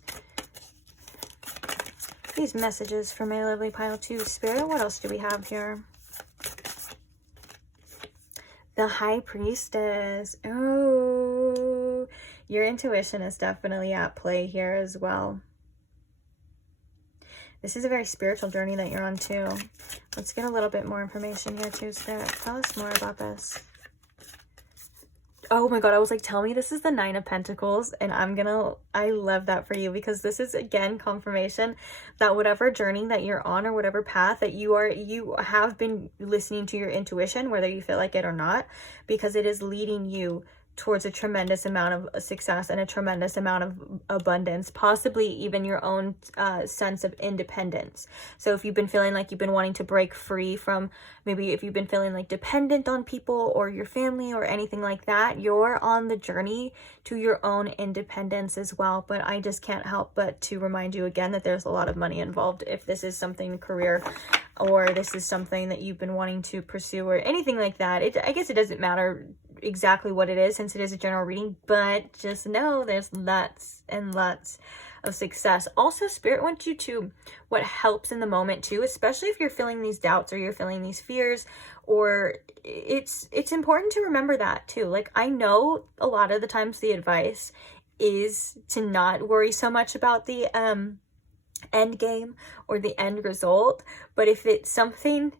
These messages for my lovely pile 2, Spirit. What else do we have here? The High Priestess. Oh, your intuition is definitely at play here as well. This is a very spiritual journey that you're on too. Let's get a little bit more information here too, Spirit. Tell us more about this. Oh my God, I was like, tell me this is the 9 of Pentacles, and I love that for you, because this is again confirmation that whatever journey that you're on, or whatever path that you have been listening to your intuition, whether you feel like it or not, because it is leading you towards a tremendous amount of success and a tremendous amount of abundance, possibly even your own sense of independence. So if you've been feeling like you've been wanting to break free from, maybe if you've been feeling like dependent on people or your family or anything like that, you're on the journey to your own independence as well. But I just can't help but to remind you again that there's a lot of money involved if this is something career, or this is something that you've been wanting to pursue, or anything like that. I guess it doesn't matter exactly what it is, since it is a general reading, but just know there's lots and lots of success. Also, Spirit wants you to, what helps in the moment too, especially if you're feeling these doubts, or you're feeling these fears, or it's important to remember that too. Like, I know a lot of the times the advice is to not worry so much about the end game or the end result, but if it's something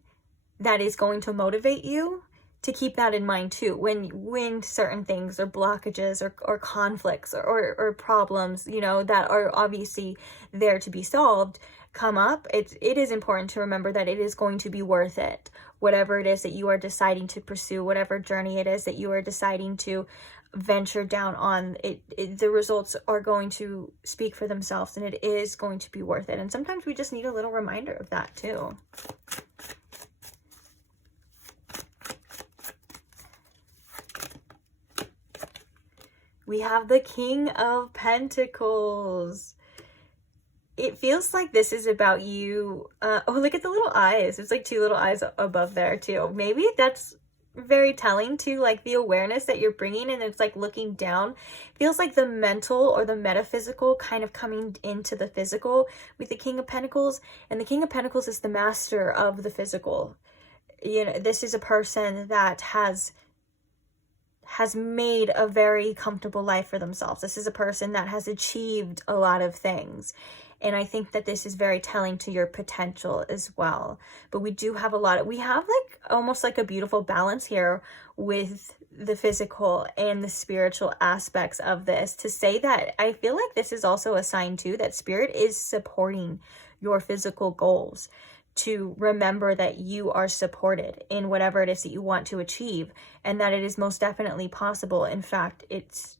that is going to motivate you, to keep that in mind too, when certain things, or blockages, or conflicts, or problems, you know, that are obviously there to be solved, come up, it is important to remember that it is going to be worth it. Whatever it is that you are deciding to pursue, whatever journey it is that you are deciding to venture down on, the results are going to speak for themselves, and it is going to be worth it. And sometimes we just need a little reminder of that too. We have the King of Pentacles. it feels like this is about you. Oh, look at the little eyes. It's like 2 little eyes above there too. Maybe that's very telling to like the awareness that you're bringing, and it's like looking down. Feels like the mental or the metaphysical kind of coming into the physical with the King of Pentacles, and the King of Pentacles is the master of the physical. You know, this is a person that has made a very comfortable life for themselves. This is a person that has achieved a lot of things. And I think that this is very telling to your potential as well. But we do have we have like almost like a beautiful balance here with the physical and the spiritual aspects of this, to say that I feel like this is also a sign too that spirit is supporting your physical goals, to remember that you are supported in whatever it is that you want to achieve, and that it is most definitely possible. In fact, it's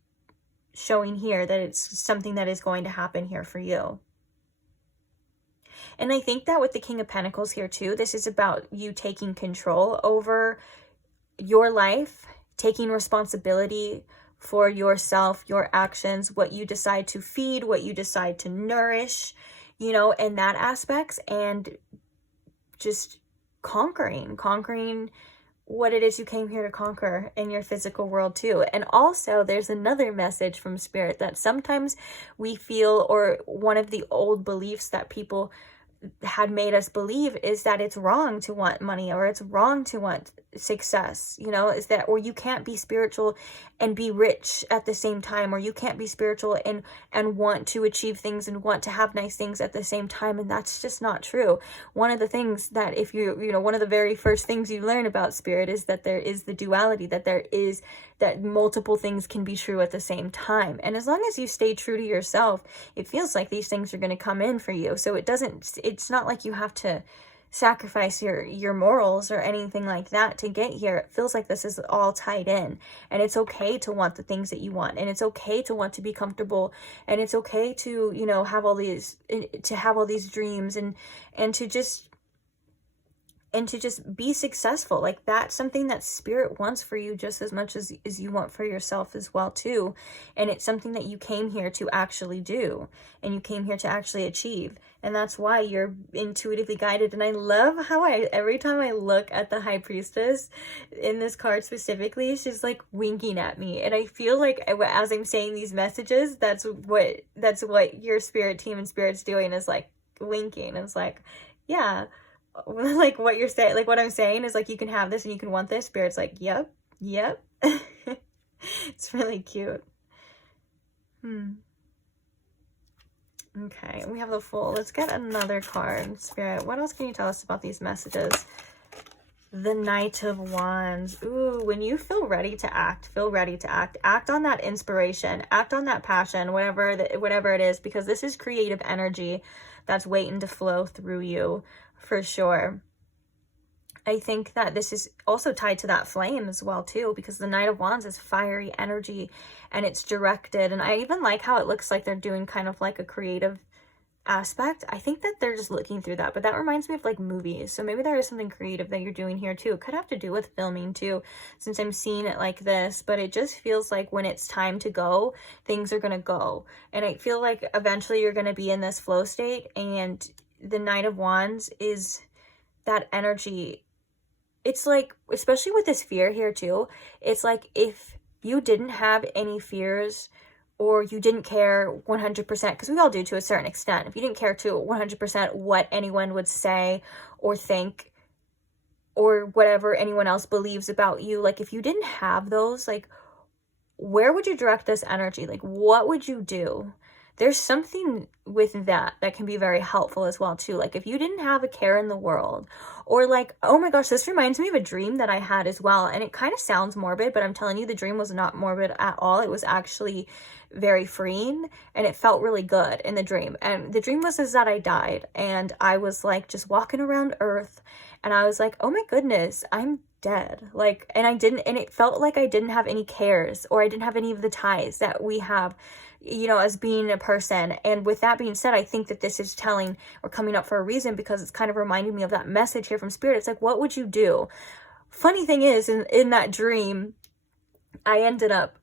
showing here that it's something that is going to happen here for you. And I think that with the King of Pentacles here too, this is about you taking control over your life, taking responsibility for yourself, your actions, what you decide to feed, what you decide to nourish, you know, in that aspects, and just conquering what it is you came here to conquer in your physical world too. And also there's another message from spirit that sometimes we feel, or one of the old beliefs that people had made us believe, is that it's wrong to want money, or it's wrong to want success, you know, is that, or you can't be spiritual and be rich at the same time, or you can't be spiritual and want to achieve things and want to have nice things at the same time. And that's just not true. One of the things that if you know, one of the very first things you learn about spirit is that there is the duality, that multiple things can be true at the same time. And as long as you stay true to yourself, it feels like these things are going to come in for you. So it's not like you have to sacrifice your morals or anything like that to get here. It feels like this is all tied in, and it's okay to want the things that you want, and it's okay to want to be comfortable, and it's okay to, you know, have all these dreams and to just be successful. Like, that's something that spirit wants for you just as much as you want for yourself as well too. And it's something that you came here to actually do, and you came here to actually achieve. And that's why you're intuitively guided. And I love how every time I look at the High Priestess in this card specifically, she's like winking at me. And I feel like as I'm saying these messages, that's what your spirit team and spirit's doing, is like winking. It's like, yeah, like what you're saying, like what I'm saying is like, you can have this and you can want this. Spirit's like, yep. It's really cute. Okay, we have the Fool. Let's get another card. Spirit, what else can you tell us about these messages? The Knight of Wands. Ooh, when you feel ready to act, act on that inspiration, act on that passion, whatever it is, because this is creative energy that's waiting to flow through you for sure. I think that this is also tied to that flame as well too, because the Knight of Wands is fiery energy and it's directed. And I even like how it looks like they're doing kind of like a creative aspect. I think that they're just looking through that, but that reminds me of like movies. So maybe there is something creative that you're doing here too. It could have to do with filming too, since I'm seeing it like this. But it just feels like when it's time to go, things are gonna go. And I feel like eventually you're gonna be in this flow state, and the Knight of Wands is that energy. It's like, especially with this fear here too, it's like if you didn't have any fears, or you didn't care 100%, because we all do to a certain extent, if you didn't care to 100% what anyone would say or think, or whatever anyone else believes about you, like if you didn't have those, like where would you direct this energy? Like what would you do? There's something with that can be very helpful as well too. Like if you didn't have a care in the world, or like, oh my gosh, this reminds me of a dream that I had as well. And it kind of sounds morbid, but I'm telling you, the dream was not morbid at all. It was actually very freeing, and it felt really good in the dream. And the dream was that I died, and I was like just walking around Earth, and I was like, oh my goodness, I'm dead. Like, and it felt like I didn't have any cares, or I didn't have any of the ties that we have, you know, as being a person. And with that being said, I think that this is telling or coming up for a reason, because it's kind of reminding me of that message here from Spirit. It's like, what would you do? Funny thing is, in that dream, I ended up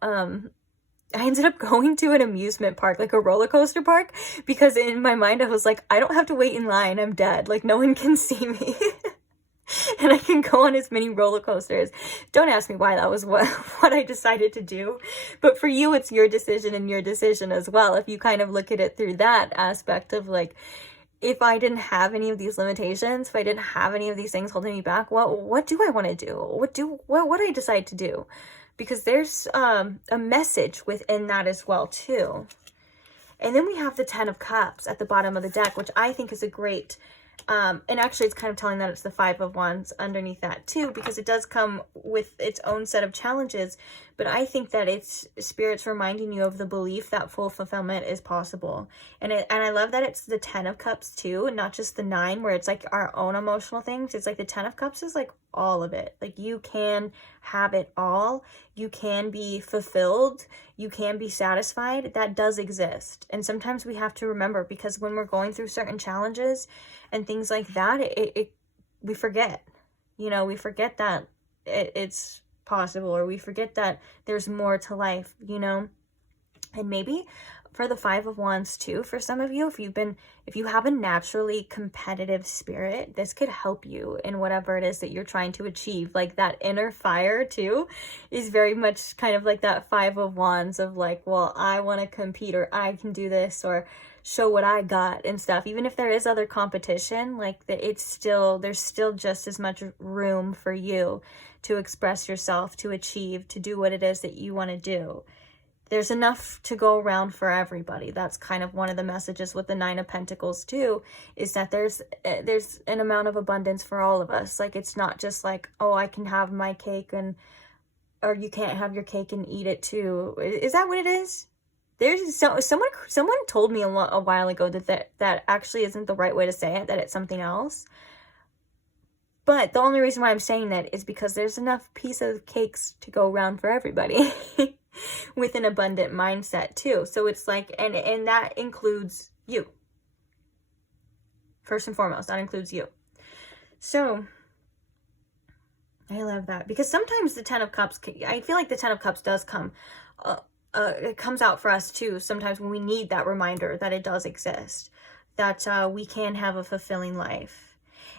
I ended up going to an amusement park, like a roller coaster park, because in my mind I was like, I don't have to wait in line, I'm dead, like no one can see me. And I can go on as many roller coasters. Don't ask me why that was what I decided to do. But for you, it's your decision and your decision as well. If you kind of look at it through that aspect of like, if I didn't have any of these limitations, if I didn't have any of these things holding me back, what do I want to do? What do I decide to do? Because there's a message within that as well too. And then we have the 10 of Cups at the bottom of the deck, which I think is a great, and actually it's kind of telling that it's the 5 of Wands underneath that too, because it does come with its own set of challenges. But I think that it's Spirit's reminding you of the belief that full fulfillment is possible. And I love that it's the 10 of Cups too, and not just the 9 where it's like our own emotional things. It's like the 10 of Cups is like all of it. Like you can have it all. You can be fulfilled. You can be satisfied. That does exist. And sometimes we have to remember, because when we're going through certain challenges and things like that, we forget, you know, we forget that it's possible, or we forget that there's more to life, you know. And maybe for the 5 of Wands too, for some of you, if you have a naturally competitive spirit, this could help you in whatever it is that you're trying to achieve. Like that inner fire too is very much kind of like that 5 of Wands of like, well, I want to compete, or I can do this, or show what I got and stuff. Even if there is other competition, like there's still just as much room for you to express yourself, to achieve, to do what it is that you want to do. There's enough to go around for everybody. That's kind of one of the messages with the 9 of Pentacles too, is that there's an amount of abundance for all of us. Like it's not just like, oh, I can have my cake or you can't have your cake and eat it too. Is that what it is? There's someone told me a while ago that actually isn't the right way to say it, that it's something else. But the only reason why I'm saying that is because there's enough piece of cakes to go around for everybody with an abundant mindset too. So it's like, and that includes you. First and foremost, that includes you. So I love that, because sometimes the 10 of Cups, I feel like the 10 of Cups does come, it comes out for us too sometimes when we need that reminder that it does exist, that we can have a fulfilling life.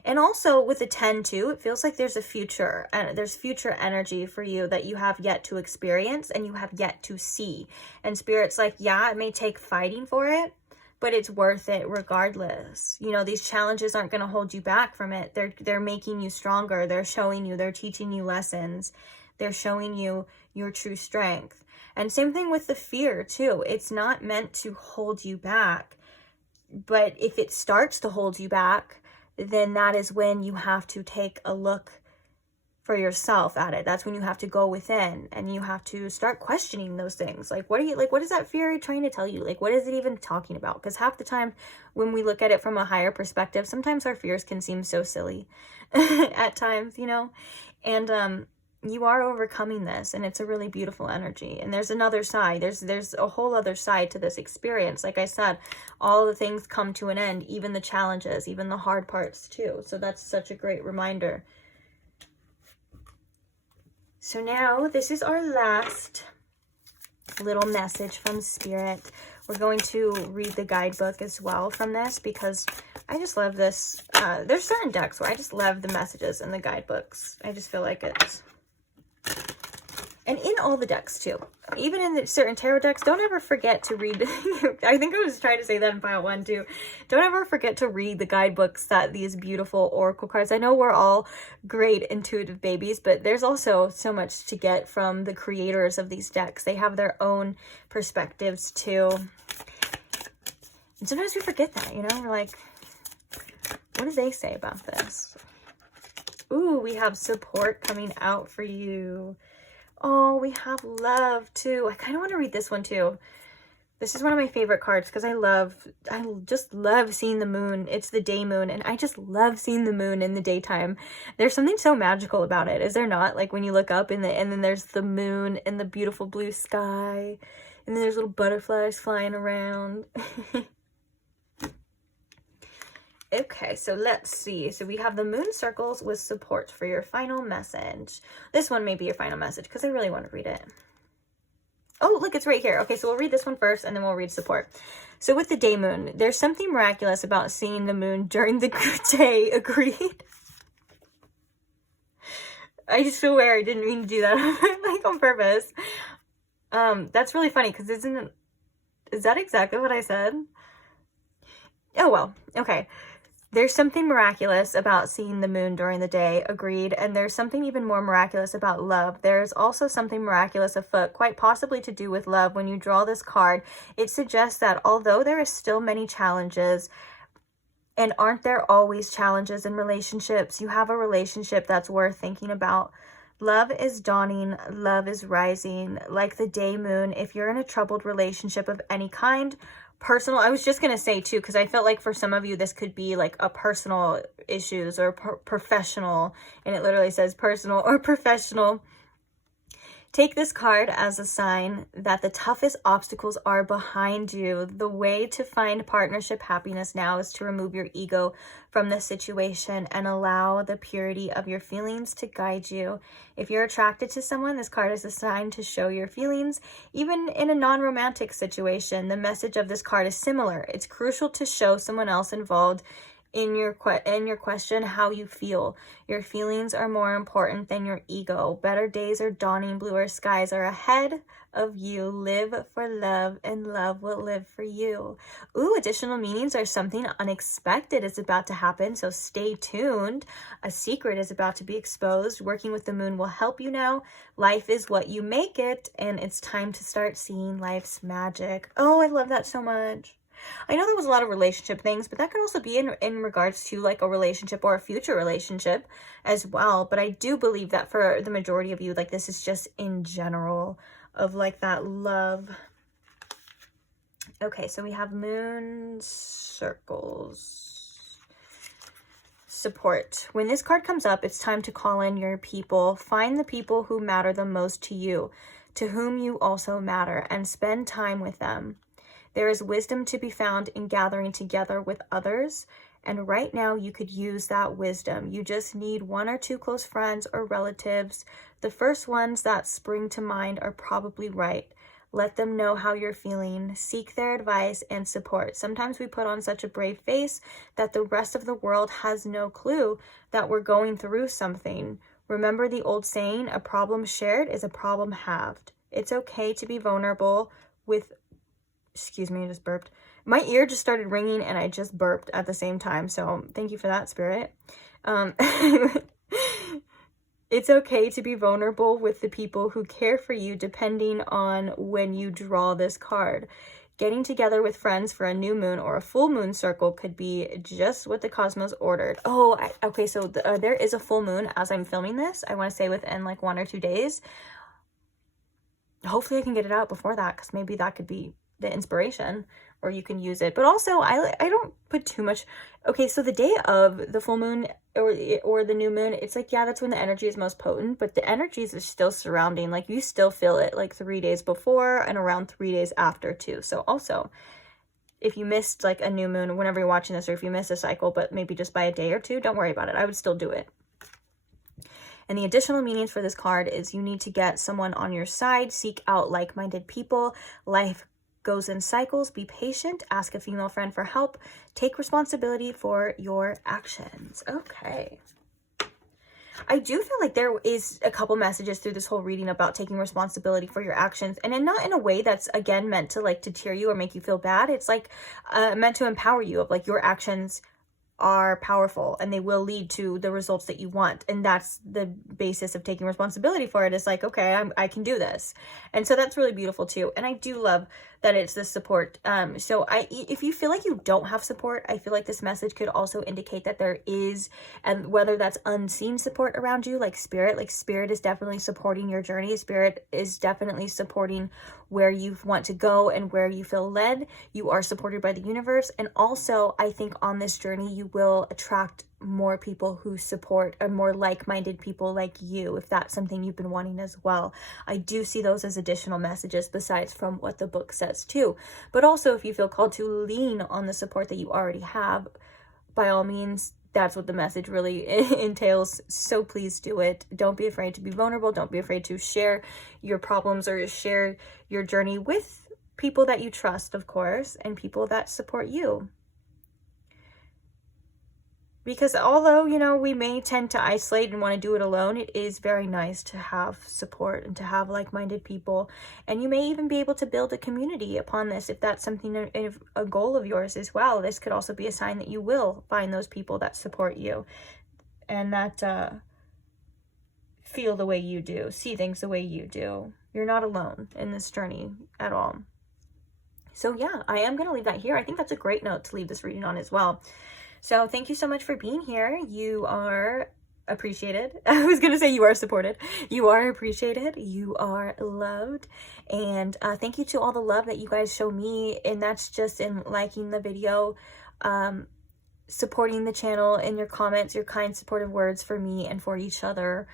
And also with the 10 too, it feels like there's a future, and there's future energy for you that you have yet to experience and you have yet to see. And Spirit's like, yeah, it may take fighting for it, but it's worth it regardless. You know, these challenges aren't going to hold you back from it. They're making you stronger. They're showing you, they're teaching you lessons. They're showing you your true strength. And same thing with the fear too. It's not meant to hold you back, but if it starts to hold you back, then that is when you have to take a look for yourself at it. That's when you have to go within and you have to start questioning those things. Like, what is that fear trying to tell you? Like, what is it even talking about? Because half the time when we look at it from a higher perspective, sometimes our fears can seem so silly at times, you know, and, you are overcoming this, and it's a really beautiful energy. And there's another side. There's a whole other side to this experience. Like I said, all the things come to an end, even the challenges, even the hard parts too. So that's such a great reminder. So now this is our last little message from Spirit. We're going to read the guidebook as well from this, because I just love this. There's certain decks where I just love the messages in the guidebooks. I just feel like it's... And in all the decks too, even in the certain tarot decks, don't ever forget to read. I think I was trying to say that in pile 1 too. Don't ever forget to read the guidebooks that these beautiful oracle cards. I know we're all great intuitive babies, but there's also so much to get from the creators of these decks. They have their own perspectives too. And sometimes we forget that, you know, we're like, what do they say about this? Ooh, we have support coming out for you. Oh, we have love too. I kind of want to read this one too. This is one of my favorite cards because I just love seeing the moon. It's the day moon, and I just love seeing the moon in the daytime. There's something so magical about it, is there not? Like when you look up and then there's the moon and the beautiful blue sky, and then there's little butterflies flying around. Okay, so let's see. So we have the moon circles with support for your final message. This one may be your final message because I really want to read it. Oh, look, look, it's right here. Okay, so we'll read this one first and then we'll read support. So with the day moon, there's something miraculous about seeing the moon during the day. Agreed. I just feel weird. I didn't mean to do that like on purpose. That's really funny because is that exactly what I said? Oh, well, okay. There's something miraculous about seeing the moon during the day, agreed, and there's something even more miraculous about love. There's also something miraculous afoot, quite possibly to do with love. When you draw this card, it suggests that although there is still many challenges, and aren't there always challenges in relationships, you have a relationship that's worth thinking about. Love is dawning, love is rising, like the day moon. If you're in a troubled relationship of any kind, personal, I was just going to say too, because I felt like for some of you, this could be like a personal issues or professional, and it literally says personal or professional. Take this card as a sign that the toughest obstacles are behind you. The way to find partnership happiness now is to remove your ego from the situation and allow the purity of your feelings to guide you. If you're attracted to someone, this card is a sign to show your feelings. Even in a non-romantic situation, the message of this card is similar. It's crucial to show someone else involved in your question how you feel. Your feelings are more important than your ego. Better days are dawning, bluer skies are ahead of you. Live for love and love will live for you. Ooh, additional meanings are something unexpected is about to happen, so stay tuned. A secret is about to be exposed. Working with the moon will help you now. Life is what you make it, and it's time to start seeing life's magic. Oh, I love that so much. I know there was a lot of relationship things, but that could also be in regards to like a relationship or a future relationship as well. But I do believe that for the majority of you, like this is just in general of like that love. Okay, so we have moon circles. Support. When this card comes up, it's time to call in your people. Find the people who matter the most to you, to whom you also matter, and spend time with them. There is wisdom to be found in gathering together with others, and right now you could use that wisdom. You just need one or two close friends or relatives. The first ones that spring to mind are probably right. Let them know how you're feeling. Seek their advice and support. Sometimes we put on such a brave face that the rest of the world has no clue that we're going through something. Remember the old saying, a problem shared is a problem halved. It's okay to be vulnerable with... Excuse me, I just burped. My ear just started ringing and I just burped at the same time. So thank you for that, Spirit. It's okay to be vulnerable with the people who care for you depending on when you draw this card. Getting together with friends for a new moon or a full moon circle could be just what the cosmos ordered. Oh, okay, so there is a full moon as I'm filming this. I want to say within like 1 or 2 days. Hopefully I can get it out before that because maybe that could be the inspiration or you can use it. But also I don't put too much. Okay, so the day of the full moon or the new moon, it's like, yeah, that's when the energy is most potent, but the energies are still surrounding. Like you still feel it like 3 days before and around 3 days after too. So also if you missed like a new moon or whenever you're watching this, or if you missed a cycle but maybe just by a day or two, don't worry about it. I would still do it. And the additional meanings for this card is you need to get someone on your side, seek out like-minded people. Life goes in cycles. Be patient. Ask a female friend for help. Take responsibility for your actions. Okay. I do feel like there is a couple messages through this whole reading about taking responsibility for your actions, and then not in a way that's again meant to like deter you or make you feel bad. It's like meant to empower you of like your actions are powerful and they will lead to the results that you want, and that's the basis of taking responsibility for it. Is like, okay, I can do this, and so that's really beautiful too. And I do love that it's this support. So if you feel like you don't have support, I feel like this message could also indicate that there is, and whether that's unseen support around you, like spirit is definitely supporting your journey. Spirit is definitely supporting where you want to go and where you feel led. You are supported by the universe. And also I think on this journey you will attract more people who support, or more like-minded people like you, if that's something you've been wanting as well. I do see those as additional messages besides from what the book says too. But also if you feel called to lean on the support that you already have, by all means that's what the message really entails. So please do it. Don't be afraid to be vulnerable. Don't be afraid to share your problems or share your journey with people that you trust, of course, and people that support you. Because although, you know, we may tend to isolate and want to do it alone, it is very nice to have support and to have like-minded people. And you may even be able to build a community upon this if that's something, if a goal of yours as well. This could also be a sign that you will find those people that support you and that feel the way you do, see things the way you do. You're not alone in this journey at all. So yeah, I am going to leave that here. I think that's a great note to leave this reading on as well. So thank you so much for being here. You are appreciated. I was going to say you are supported. You are appreciated. You are loved. And thank you to all the love that you guys show me. And that's just in liking the video, supporting the channel, in your comments, your kind supportive words for me and for each other,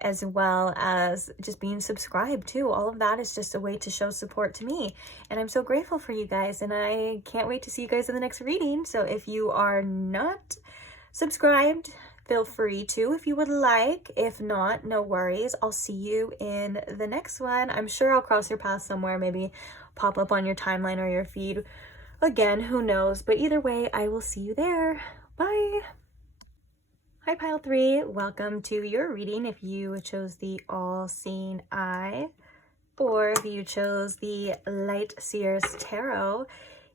as well as just being subscribed too. All of that is just a way to show support to me, and I'm so grateful for you guys, and I can't wait to see you guys in the next reading. So if you are not subscribed, feel free to if you would like. If not, no worries. I'll see you in the next one. I'm sure I'll cross your path somewhere, maybe pop up on your timeline or your feed again, who knows, but either way, I will see you there. Bye. Hi Pile 3, welcome to your reading if you chose the All-Seeing Eye, or if you chose the Light Seers Tarot.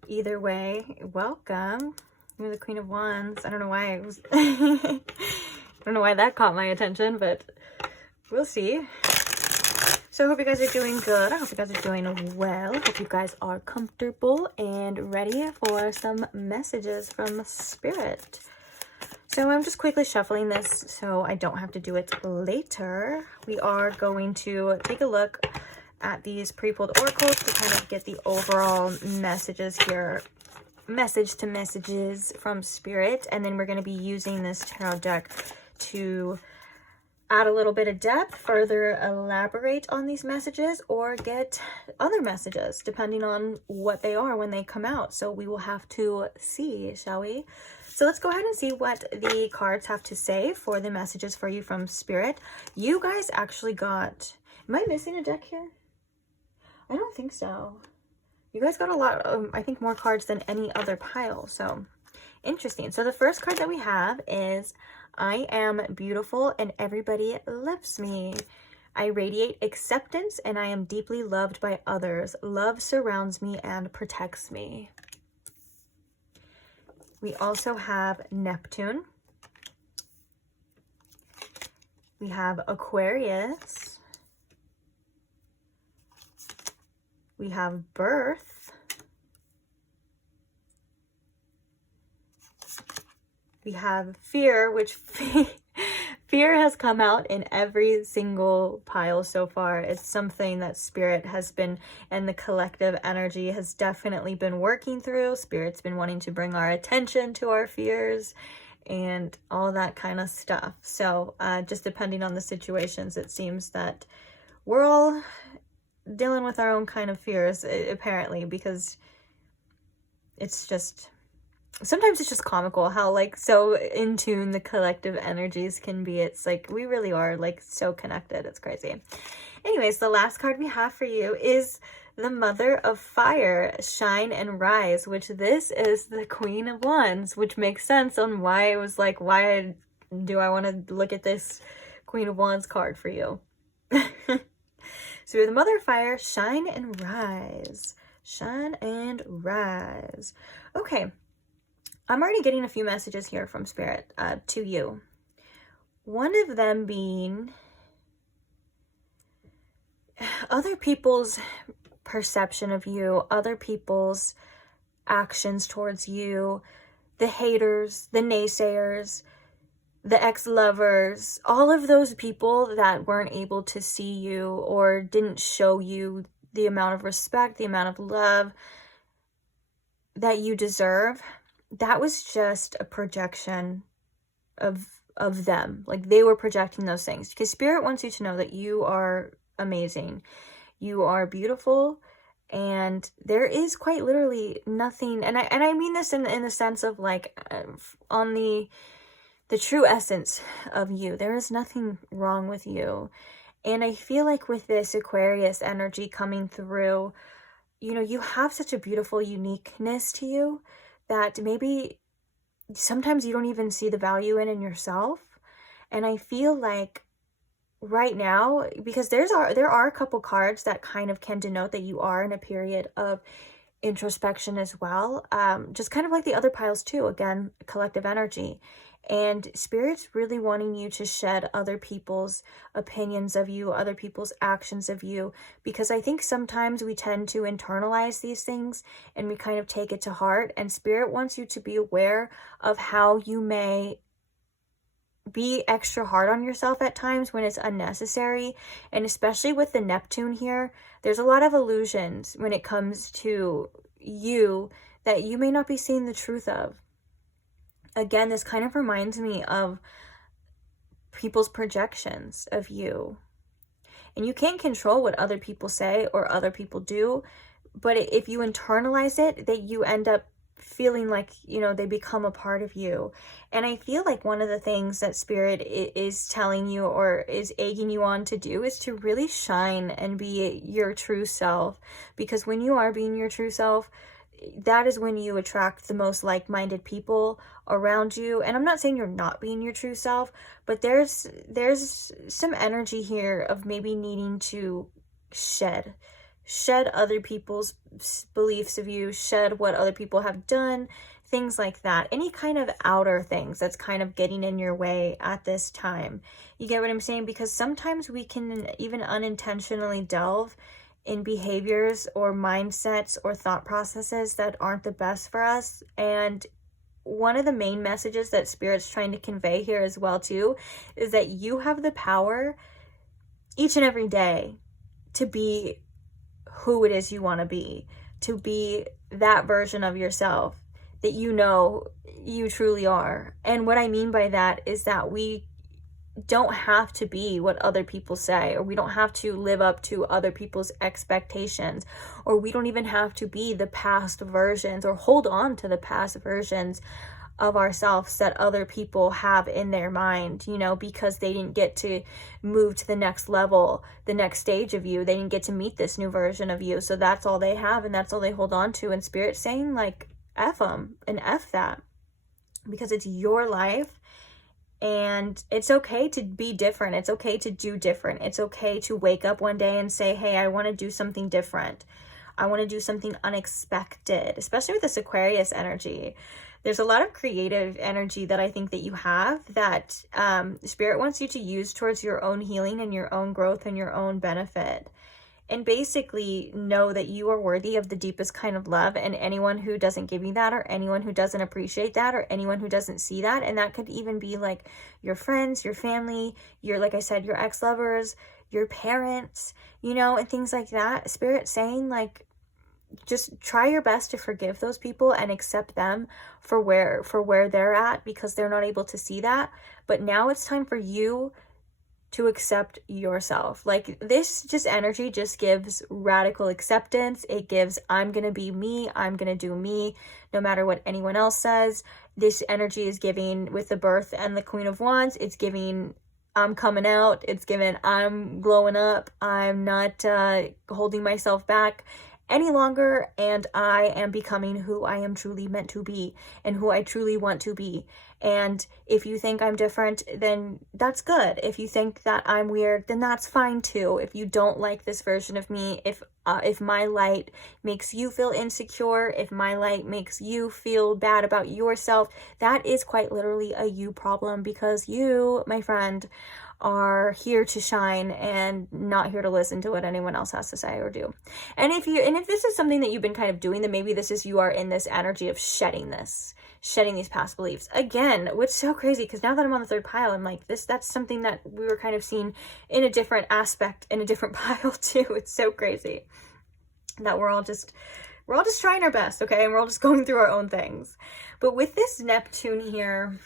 Either way, welcome. You're the Queen of Wands. I don't know why it was I don't know why that caught my attention, but we'll see. So I hope you guys are doing good. I hope you guys are doing well. Hope you guys are comfortable and ready for some messages from Spirit. So I'm just quickly shuffling this so I don't have to do it later. We are going to take a look at these pre-pulled oracles to kind of get the overall messages here, message to messages from Spirit. And then we're going to be using this tarot deck to add a little bit of depth, further elaborate on these messages, or get other messages depending on what they are when they come out. So we will have to see, shall we? So let's go ahead and see what the cards have to say for the messages for you from Spirit. You guys actually got, am I missing a deck here? I don't think so. You guys got a lot of, I think, more cards than any other pile. So interesting. So the first card that we have is, I am beautiful and everybody loves me. I radiate acceptance and I am deeply loved by others. Love surrounds me and protects me. We also have Neptune. We have Aquarius. We have Birth. We have Fear, which Fear has come out in every single pile so far. It's something that Spirit has been, and the collective energy has definitely been working through. Spirit's been wanting to bring our attention to our fears and all that kind of stuff. So just depending on the situations, it seems that we're all dealing with our own kind of fears, apparently, because it's just, sometimes it's just comical how like so in tune the collective energies can be. It's like we really are like so connected. It's crazy. Anyways, the last card we have for you is the Mother of Fire, Shine and Rise, which this is the Queen of Wands, which makes sense on why I was like, why do I want to look at this Queen of Wands card for you? So you're the Mother of Fire, Shine and Rise. Shine and Rise. Okay. I'm already getting a few messages here from Spirit to you. One of them being other people's perception of you, other people's actions towards you, the haters, the naysayers, the ex-lovers, all of those people that weren't able to see you or didn't show you the amount of respect, the amount of love that you deserve. That was just a projection of them. Like they were projecting those things, because Spirit wants you to know that you are amazing. You are beautiful, and there is quite literally nothing, and I mean this in the sense of like on the the true essence of you. There is nothing wrong with you. And I feel like with this Aquarius energy coming through, you know, you have such a beautiful uniqueness to you that maybe sometimes you don't even see the value in yourself. And I feel like right now, because there are a couple cards that kind of can denote that you are in a period of introspection as well, just kind of like the other piles too, again, collective energy. And Spirit's really wanting you to shed other people's opinions of you, other people's actions of you, because I think sometimes we tend to internalize these things and we kind of take it to heart. And Spirit wants you to be aware of how you may be extra hard on yourself at times when it's unnecessary. And especially with the Neptune here, there's a lot of illusions when it comes to you that you may not be seeing the truth of. Again, this kind of reminds me of people's projections of you. And you can't control what other people say or other people do, but if you internalize it, that you end up feeling like, you know, they become a part of you. And I feel like one of the things that Spirit is telling you or is egging you on to do is to really shine and be your true self. Because when you are being your true self, that is when you attract the most like-minded people around you. And I'm not saying you're not being your true self, but there's some energy here of maybe needing to shed other people's beliefs of you, shed what other people have done, things like that. Any kind of outer things that's kind of getting in your way at this time. You get what I'm saying? Because sometimes we can even unintentionally delve in behaviors or mindsets or thought processes that aren't the best for us. And one of the main messages that Spirit's trying to convey here as well too is that you have the power each and every day to be who it is you want to be that version of yourself that you know you truly are. And what I mean by that is that we don't have to be what other people say, or we don't have to live up to other people's expectations, or we don't even have to be the past versions or hold on to the past versions of ourselves that other people have in their mind, you know, because they didn't get to move to the next level, the next stage of you. They didn't get to meet this new version of you. So that's all they have and that's all they hold on to. And Spirit's saying, like, F them and F that, because it's your life. And it's okay to be different. It's okay to do different. It's okay to wake up one day and say, hey, I want to do something different. I want to do something unexpected, especially with this Aquarius energy. There's a lot of creative energy that I think that you have that Spirit wants you to use towards your own healing and your own growth and your own benefit. And basically know that you are worthy of the deepest kind of love, and anyone who doesn't give you that, or anyone who doesn't appreciate that, or anyone who doesn't see that, and that could even be like your friends, your family, your, like I said, your ex-lovers, your parents, you know, and things like that. Spirit saying, like, just try your best to forgive those people and accept them for where they're at, because they're not able to see that. But now it's time for you to accept yourself. Like, this just energy just gives radical acceptance. It gives, I'm gonna be me, I'm gonna do me, no matter what anyone else says. This energy is giving, with the Birth and the Queen of Wands, it's giving, I'm coming out. It's giving, I'm glowing up. I'm not holding myself back any longer, and I am becoming who I am truly meant to be and who I truly want to be. And if you think I'm different, then that's good. If you think that I'm weird, then that's fine too. If you don't like this version of me, if my light makes you feel insecure, if my light makes you feel bad about yourself, that is quite literally a you problem, because you, my friend, are here to shine and not here to listen to what anyone else has to say or do. And if this is something that you've been kind of doing, then maybe this is, you are in this energy of shedding these past beliefs. Again, what's so crazy, because now that I'm on the third pile, I'm like, that's something that we were kind of seeing in a different aspect, in a different pile too. It's so crazy that we're all just trying our best, okay? And we're all just going through our own things. But with this Neptune here,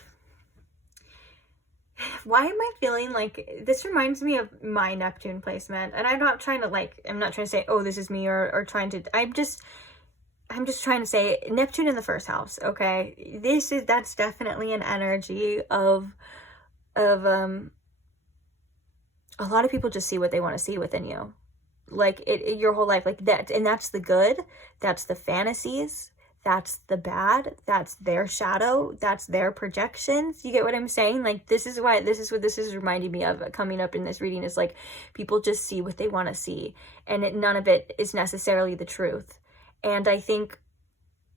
why am I feeling like this reminds me of my Neptune placement? And I'm not trying to say, oh, this is me, or trying to, I'm just trying to say Neptune in the first house, okay? That's definitely an energy of a lot of people just see what they want to see within you. Like your whole life, like that. And that's the good, that's the fantasies, that's the bad, that's their shadow, that's their projections. You get what I'm saying? Like, this is what this is reminding me of coming up in this reading, is like, people just see what they want to see, and none of it is necessarily the truth. And I think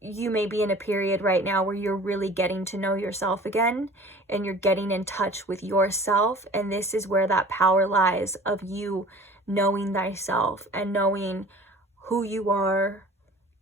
you may be in a period right now where you're really getting to know yourself again, and you're getting in touch with yourself. And this is where that power lies, of you knowing thyself and knowing who you are,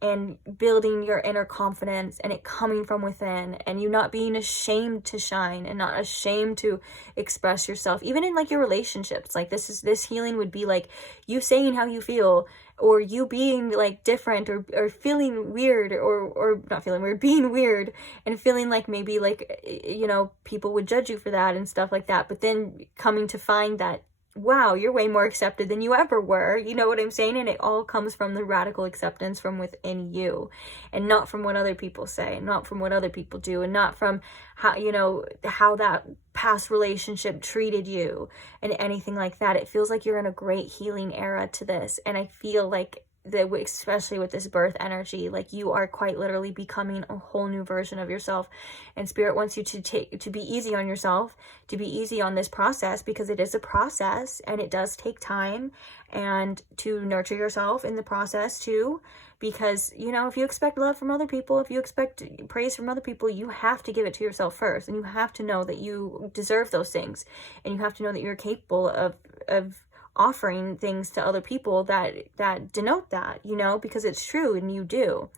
and building your inner confidence, and it coming from within, and you not being ashamed to shine and not ashamed to express yourself, even in like your relationships. Like, this healing would be like you saying how you feel, or you being like different, or feeling weird, or not feeling weird, being weird, and feeling like maybe like, you know, people would judge you for that and stuff like that, but then coming to find that, wow, you're way more accepted than you ever were. You know what I'm saying? And it all comes from the radical acceptance from within you, and not from what other people say, not from what other people do, and not from how, you know, how that past relationship treated you and anything like that. It feels like you're in a great healing era to this. And I feel like that, especially with this birth energy, like you are quite literally becoming a whole new version of yourself. And Spirit wants you to be easy on yourself, to be easy on this process, because it is a process and it does take time, and to nurture yourself in the process too. Because, you know, if you expect love from other people, if you expect praise from other people, you have to give it to yourself first, and you have to know that you deserve those things, and you have to know that you're capable of offering things to other people that denote that, you know, because it's true, and you do.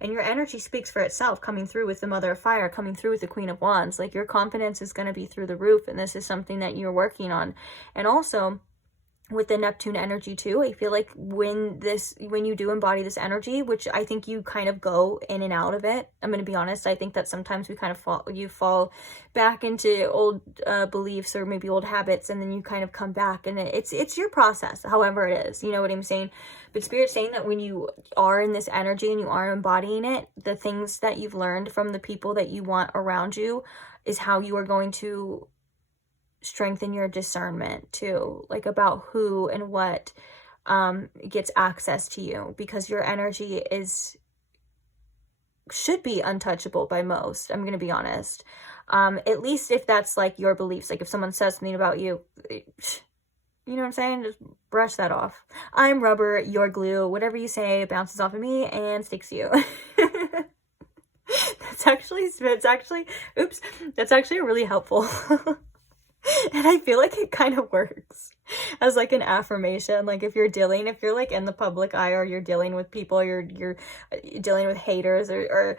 And your energy speaks for itself, coming through with the Mother of Fire, coming through with the Queen of Wands. Like, your confidence is going to be through the roof, and this is something that you're working on. And also with the Neptune energy too, I feel like when you do embody this energy, which I think you kind of go in and out of it, I'm going to be honest, I think that sometimes we kind of fall back into old beliefs, or maybe old habits, and then you kind of come back, and it's your process, however it is, you know what I'm saying? But Spirit's saying that when you are in this energy and you are embodying it, the things that you've learned from the people that you want around you is how you are going to strengthen your discernment too, like about who and what gets access to you, because your energy should be untouchable by most. I'm gonna be honest, at least if that's like your beliefs. Like, if someone says something about you, you know what I'm saying, just brush that off. I'm rubber, you're glue. Whatever you say bounces off of me and sticks to you. That's actually really helpful. And I feel like it kind of works as like an affirmation. Like, if you're like in the public eye, or you're dealing with people, you're dealing with haters or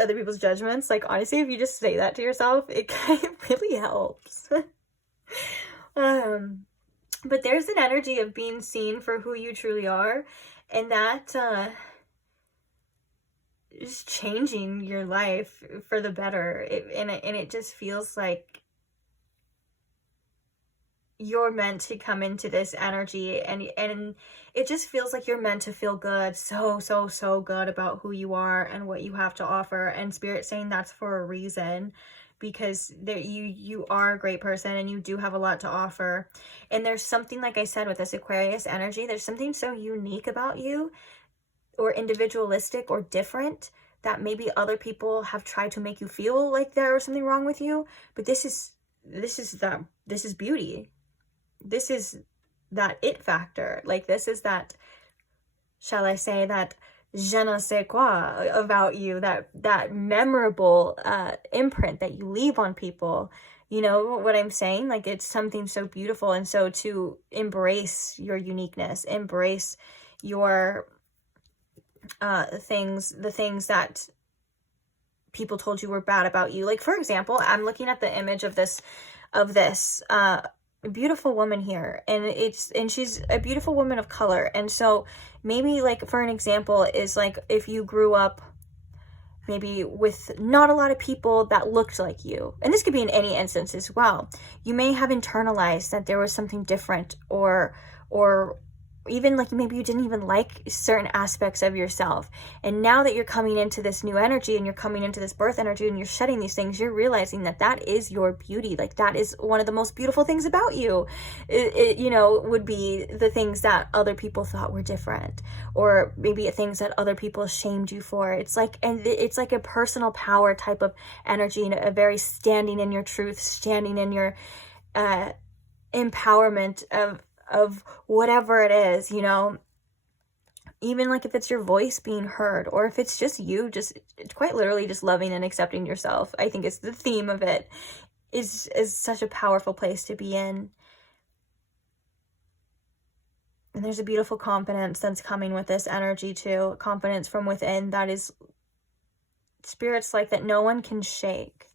other people's judgments, like, honestly, if you just say that to yourself, it kind of really helps. But there's an energy of being seen for who you truly are, and that is changing your life for the better. And it just feels like you're meant to come into this energy, and it just feels like you're meant to feel good, so good about who you are and what you have to offer. And Spirit's saying that's for a reason, because you are a great person, and you do have a lot to offer. And there's something, like I said, with this Aquarius energy, there's something so unique about you, or individualistic or different, that maybe other people have tried to make you feel like there was something wrong with you. But this is beauty. This is that it factor. Like, this is that, shall I say, that je ne sais quoi about you, that memorable imprint that you leave on people. You know what I'm saying? Like, it's something so beautiful. And so to embrace your uniqueness, embrace your the things that people told you were bad about you. Like, for example, I'm looking at the image of this beautiful woman here, and she's a beautiful woman of color. And so maybe, like, for an example, is like, if you grew up maybe with not a lot of people that looked like you, and this could be in any instance as well, you may have internalized that there was something different, or even like maybe you didn't even like certain aspects of yourself. And now that you're coming into this new energy and you're coming into this birth energy and you're shedding these things, you're realizing that that is your beauty. Like that is one of the most beautiful things about you. It you know, would be the things that other people thought were different, or maybe things that other people shamed you for. It's like, and it's like a personal power type of energy, and a very standing in your truth, standing in your empowerment of whatever it is, you know, even like if it's your voice being heard, or if it's just you, just quite literally just loving and accepting yourself. I think it's the theme of it is such a powerful place to be in. And there's a beautiful confidence that's coming with this energy too, confidence from within that is, Spirit's like that no one can shake.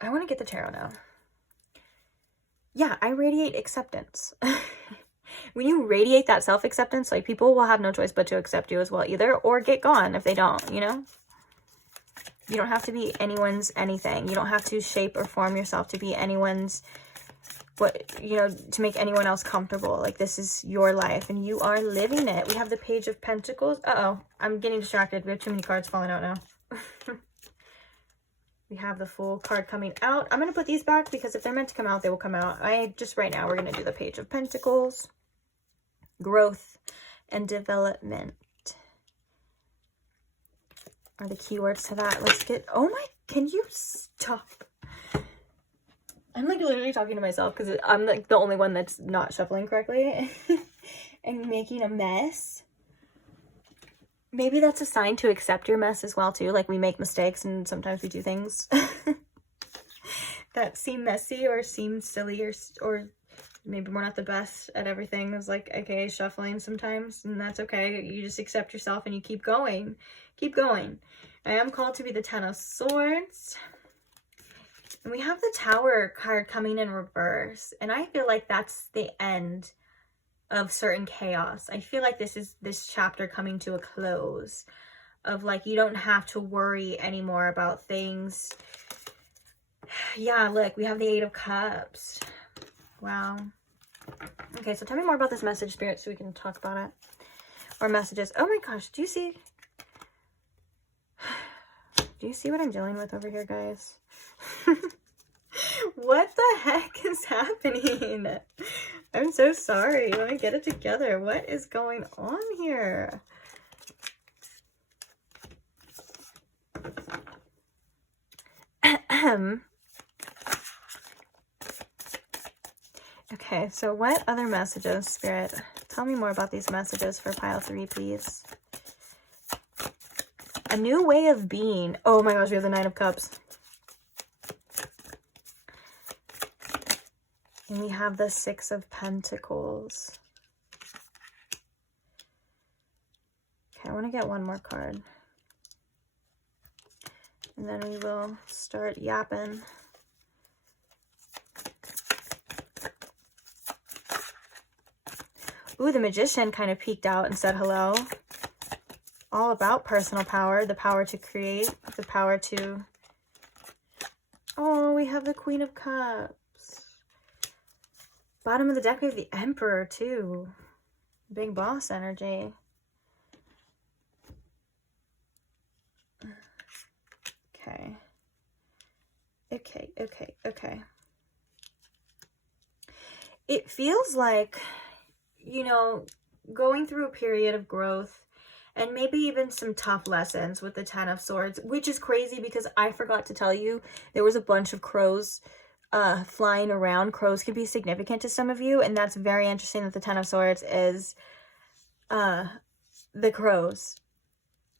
I want to get the tarot now. Yeah, I radiate acceptance. When you radiate that self-acceptance, like people will have no choice but to accept you as well, either, or get gone if they don't, you know? You don't have to be anyone's anything. You don't have to shape or form yourself to be anyone's, what, you know, to make anyone else comfortable. Like this is your life and you are living it. We have the Page of Pentacles. Uh-oh, I'm getting distracted. We have too many cards falling out now. We have the Fool card coming out. I'm going to put these back because if they're meant to come out, they will come out. Right now, we're going to do the Page of Pentacles. Growth and development are the keywords to that. Let's get, oh my, can you stop? I'm like literally talking to myself because I'm like the only one that's not shuffling correctly and making a mess. Maybe that's a sign to accept your mess as well too. Like we make mistakes and sometimes we do things that seem messy or seem silly, or maybe we're not the best at everything. It's like, okay, shuffling sometimes, and that's okay. You just accept yourself and you keep going. Keep going. I am called to be the Ten of Swords. And we have the Tower card coming in reverse. And I feel like that's the end of certain chaos. I feel like this is this chapter coming to a close of like, you don't have to worry anymore about things. Yeah, look, we have the Eight of Cups. Wow. Okay, so tell me more about this message, Spirit, so we can talk about it. Or messages. Oh my gosh, do you see? Do you see what I'm dealing with over here, guys? What the heck is happening? I'm so sorry. Let me get it together. What is going on here? Okay, so what other messages, Spirit? Tell me more about these messages for pile 3, please. A new way of being. Oh my gosh, we have the Nine of Cups. And we have the Six of Pentacles. Okay, I want to get one more card. And then we will start yapping. Ooh, the Magician kind of peeked out and said hello. All about personal power, the power to create, the power to... Oh, we have the Queen of Cups. Bottom of the deck, we have the Emperor, too. Big boss energy. Okay. Okay. It feels like, you know, going through a period of growth and maybe even some tough lessons with the Ten of Swords, which is crazy because I forgot to tell you, there was a bunch of crows flying around. Crows can be significant to some of you, and that's very interesting that the Ten of Swords is the crows.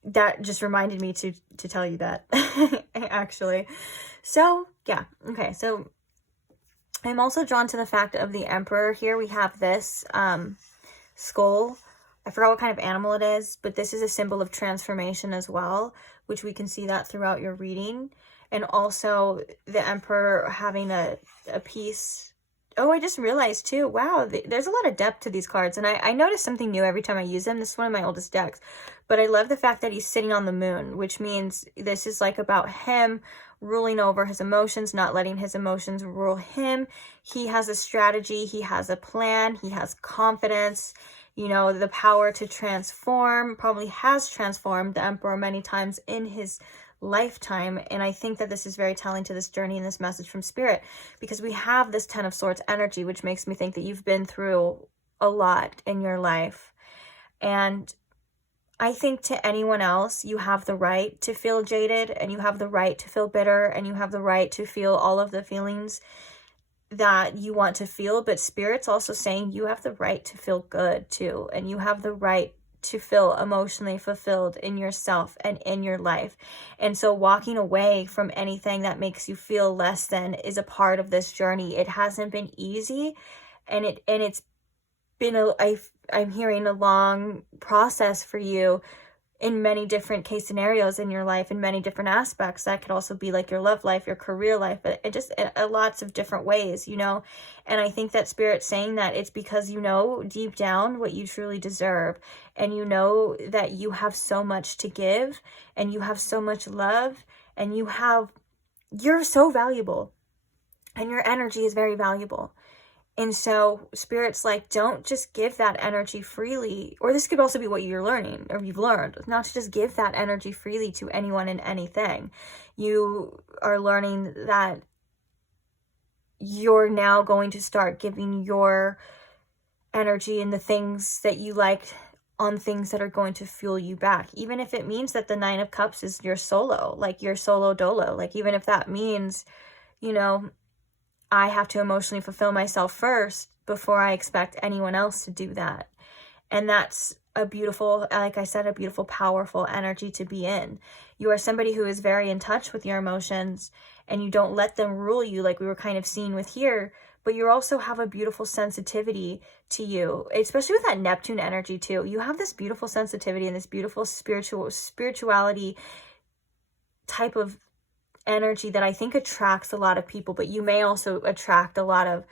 That just reminded me to tell you that, actually. So, yeah. Okay, so I'm also drawn to the fact of the Emperor here. We have this skull. I forgot what kind of animal it is, but this is a symbol of transformation as well, which we can see that throughout your reading. And also the Emperor having a piece Oh, I just realized too, wow, there's a lot of depth to these cards. And I notice something new every time I use them. This is one of my oldest decks. But I love the fact that he's sitting on the moon, which means this is like about him ruling over his emotions, not letting his emotions rule him. He has a strategy. He has a plan. He has confidence, you know, the power to transform, probably has transformed the Emperor many times in his lifetime. And I think that this is very telling to this journey and this message from Spirit, because we have this 10 of Swords energy, which makes me think that you've been through a lot in your life. And I think to anyone else, you have the right to feel jaded, and you have the right to feel bitter, and you have the right to feel all of the feelings that you want to feel. But Spirit's also saying you have the right to feel good too, and you have the right to feel emotionally fulfilled in yourself and in your life. And so walking away from anything that makes you feel less than is a part of this journey. It hasn't been easy, and it's been I'm hearing a long process for you in many different case scenarios in your life, in many different aspects. That could also be like your love life, your career life, but it just lots of different ways, you know. And I think that Spirit's saying that it's because you know deep down what you truly deserve, and you know that you have so much to give, and you have so much love, and you're so valuable, and your energy is very valuable. And so Spirit's like, don't just give that energy freely. Or this could also be what you're learning, or you've learned, not to just give that energy freely to anyone and anything. You are learning that you're now going to start giving your energy and the things that you like on things that are going to fuel you back. Even if it means that the 9 of Cups is your solo, like your solo dolo. Like even if that means, you know, I have to emotionally fulfill myself first before I expect anyone else to do that. And that's a beautiful, like I said, a beautiful, powerful energy to be in. You are somebody who is very in touch with your emotions, and you don't let them rule you, like we were kind of seeing with here, but you also have a beautiful sensitivity to you, especially with that Neptune energy too. You have this beautiful sensitivity and this beautiful spirituality type of energy that I think attracts a lot of people, but you may also attract a lot of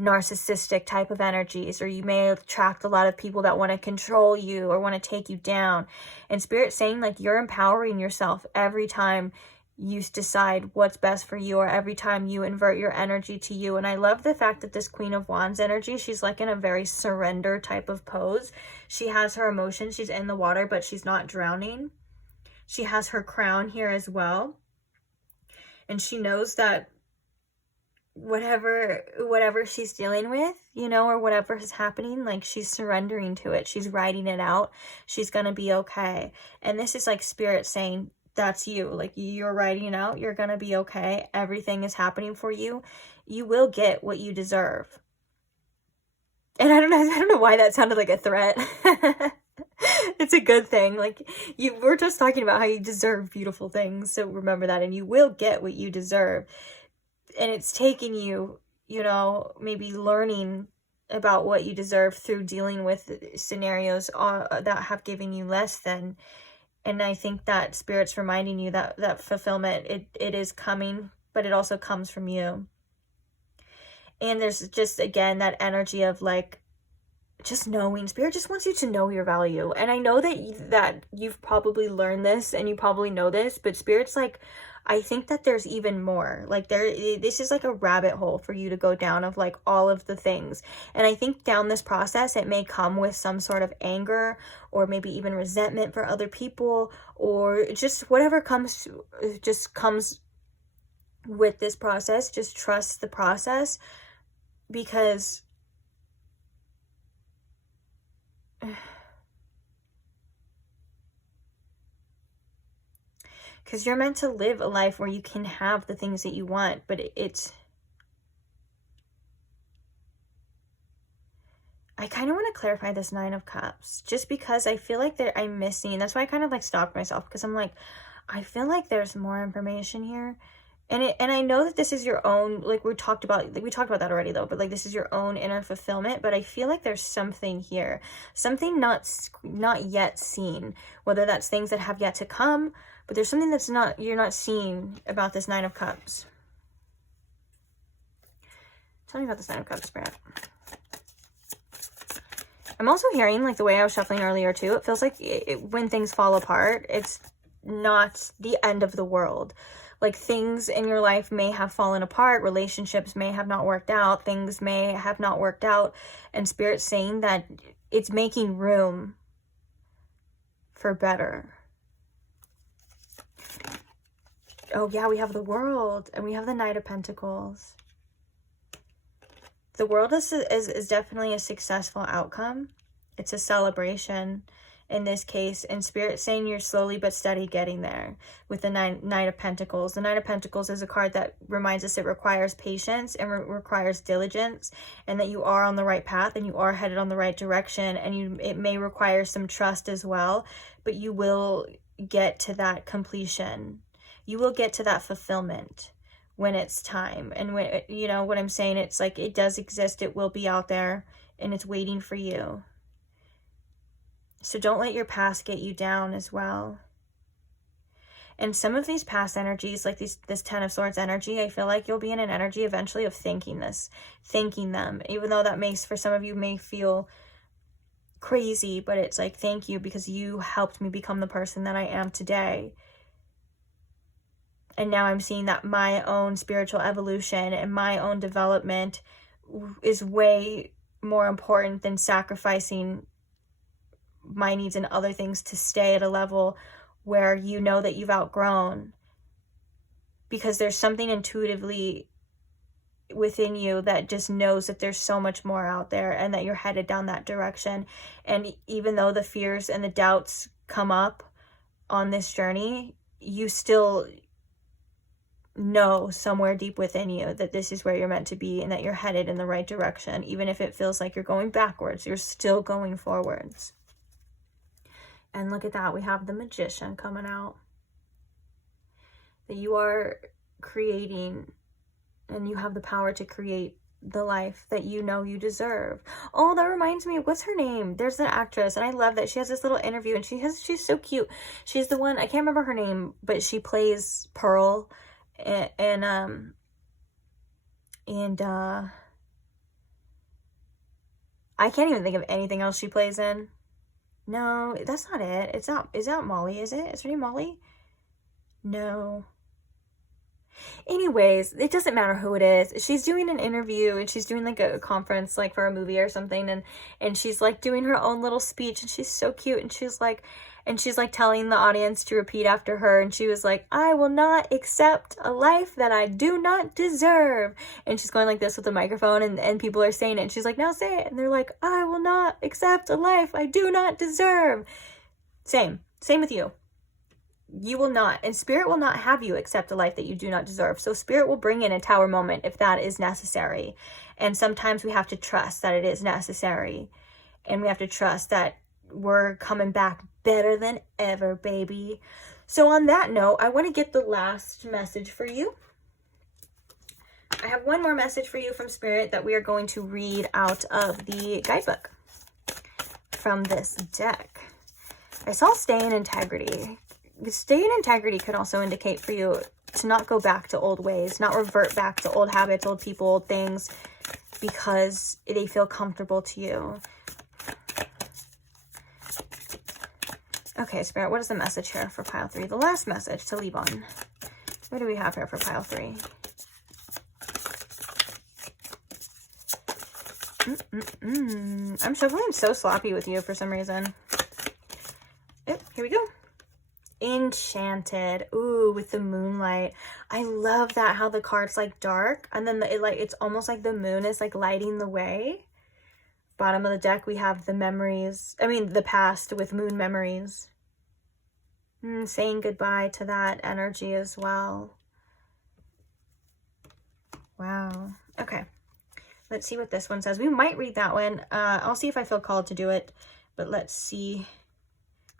narcissistic type of energies, or you may attract a lot of people that want to control you or want to take you down. And Spirit's saying like you're empowering yourself every time you decide what's best for you, or every time you invert your energy to you. And I love the fact that this Queen of Wands energy, she's like in a very surrender type of pose. She has her emotions, she's in the water, but she's not drowning. She has her crown here as well. And she knows that whatever she's dealing with, you know, or whatever is happening, like she's surrendering to it. She's writing it out. She's going to be okay. And this is like Spirit saying, that's you. Like you're writing it out. You're going to be okay. Everything is happening for you. You will get what you deserve. And I don't know why that sounded like a threat. It's a good thing. Like we're just talking about how you deserve beautiful things, so remember that, and you will get what you deserve. And it's taken you, you know, maybe learning about what you deserve through dealing with scenarios that have given you less than. And I think that Spirit's reminding you that fulfillment, it is coming, but it also comes from you. And there's just, again, that energy of like, just knowing. Spirit just wants you to know your value. And I know that you've probably learned this and you probably know this, but Spirit's like, I think that there's even more. Like this is like a rabbit hole for you to go down of like all of the things. And I think down this process, it may come with some sort of anger, or maybe even resentment for other people, or just whatever comes with this process. Just trust the process, because you're meant to live a life where you can have the things that you want, but I kind of want to clarify this 9 of Cups, just because I feel like I'm missing. That's why I kind of like stopped myself, because I'm like, I feel like there's more information here. And I know that this is your own, like we talked about that already though, but like this is your own inner fulfillment, but I feel like there's something here, something not yet seen, whether that's things that have yet to come, but there's something you're not seeing about this 9 of Cups. Tell me about this Nine of Cups, Spirit. I'm also hearing, like the way I was shuffling earlier too, it feels like when things fall apart, it's not the end of the world. Like things in your life may have fallen apart, relationships may have not worked out, things may have not worked out, and Spirit's saying that it's making room for better. Oh yeah, we have the World, and we have the Knight of Pentacles. The World is definitely a successful outcome. It's a celebration in this case, and Spirit saying you're slowly but steady getting there with the Knight of Pentacles. The Knight of Pentacles is a card that reminds us it requires patience and requires diligence, and that you are on the right path and you are headed on the right direction, and it may require some trust as well, but you will get to that completion. You will get to that fulfillment when it's time. And when, you know what I'm saying, it's like it does exist, it will be out there, and it's waiting for you. So don't let your past get you down as well. And some of these past energies, like this Ten of Swords energy, I feel like you'll be in an energy eventually of thanking them, even though that for some of you may feel crazy, but it's like, thank you because you helped me become the person that I am today. And now I'm seeing that my own spiritual evolution and my own development is way more important than sacrificing my needs and other things to stay at a level where you know that you've outgrown. Because there's something intuitively within you that just knows that there's so much more out there and that you're headed down that direction. And even though the fears and the doubts come up on this journey, you still know somewhere deep within you that this is where you're meant to be and that you're headed in the right direction. Even if it feels like you're going backwards, you're still going forwards. And look at that, we have the Magician coming out. That you are creating, and you have the power to create the life that you know you deserve. Oh, that reminds me, what's her name? There's an actress, and I love that she has this little interview, and she's so cute. She's the one, I can't remember her name, but she plays Pearl, and I can't even think of anything else she plays in. No, that's not it. It's not. Is that Molly? Is it? Is her name Molly? No. Anyways, it doesn't matter who it is. She's doing an interview, and she's doing like a conference, like for a movie or something, and she's like doing her own little speech, and she's so cute, and she's like telling the audience to repeat after her, and she was like, I will not accept a life that I do not deserve. And she's going like this with the microphone, and people are saying it, and she's like, now say it. And they're like, I will not accept a life I do not deserve. Same with you. You will not, and Spirit will not have you accept a life that you do not deserve. So Spirit will bring in a tower moment if that is necessary. And sometimes we have to trust that it is necessary. And we have to trust that we're coming back better than ever, baby. So on that note, I want to get the last message for you. I have one more message for you from Spirit that we are going to read out of the guidebook from this deck. I saw stay in integrity. Stay in integrity could also indicate for you to not go back to old ways, not revert back to old habits, old people, old things, because they feel comfortable to you. Okay, Spirit, what is the message here for pile 3? The last message to leave on. What do we have here for pile 3? I'm shuffling so sloppy with you for some reason. Yep, here we go. Enchanted. Ooh, with the moonlight. I love that, how the card's like dark, and then it's almost like the moon is like lighting the way. Bottom of the deck, we have the memories. The past with moon memories. Saying goodbye to that energy as well. Wow. Okay. Let's see what this one says. We might read that one. I'll see if I feel called to do it. But let's see.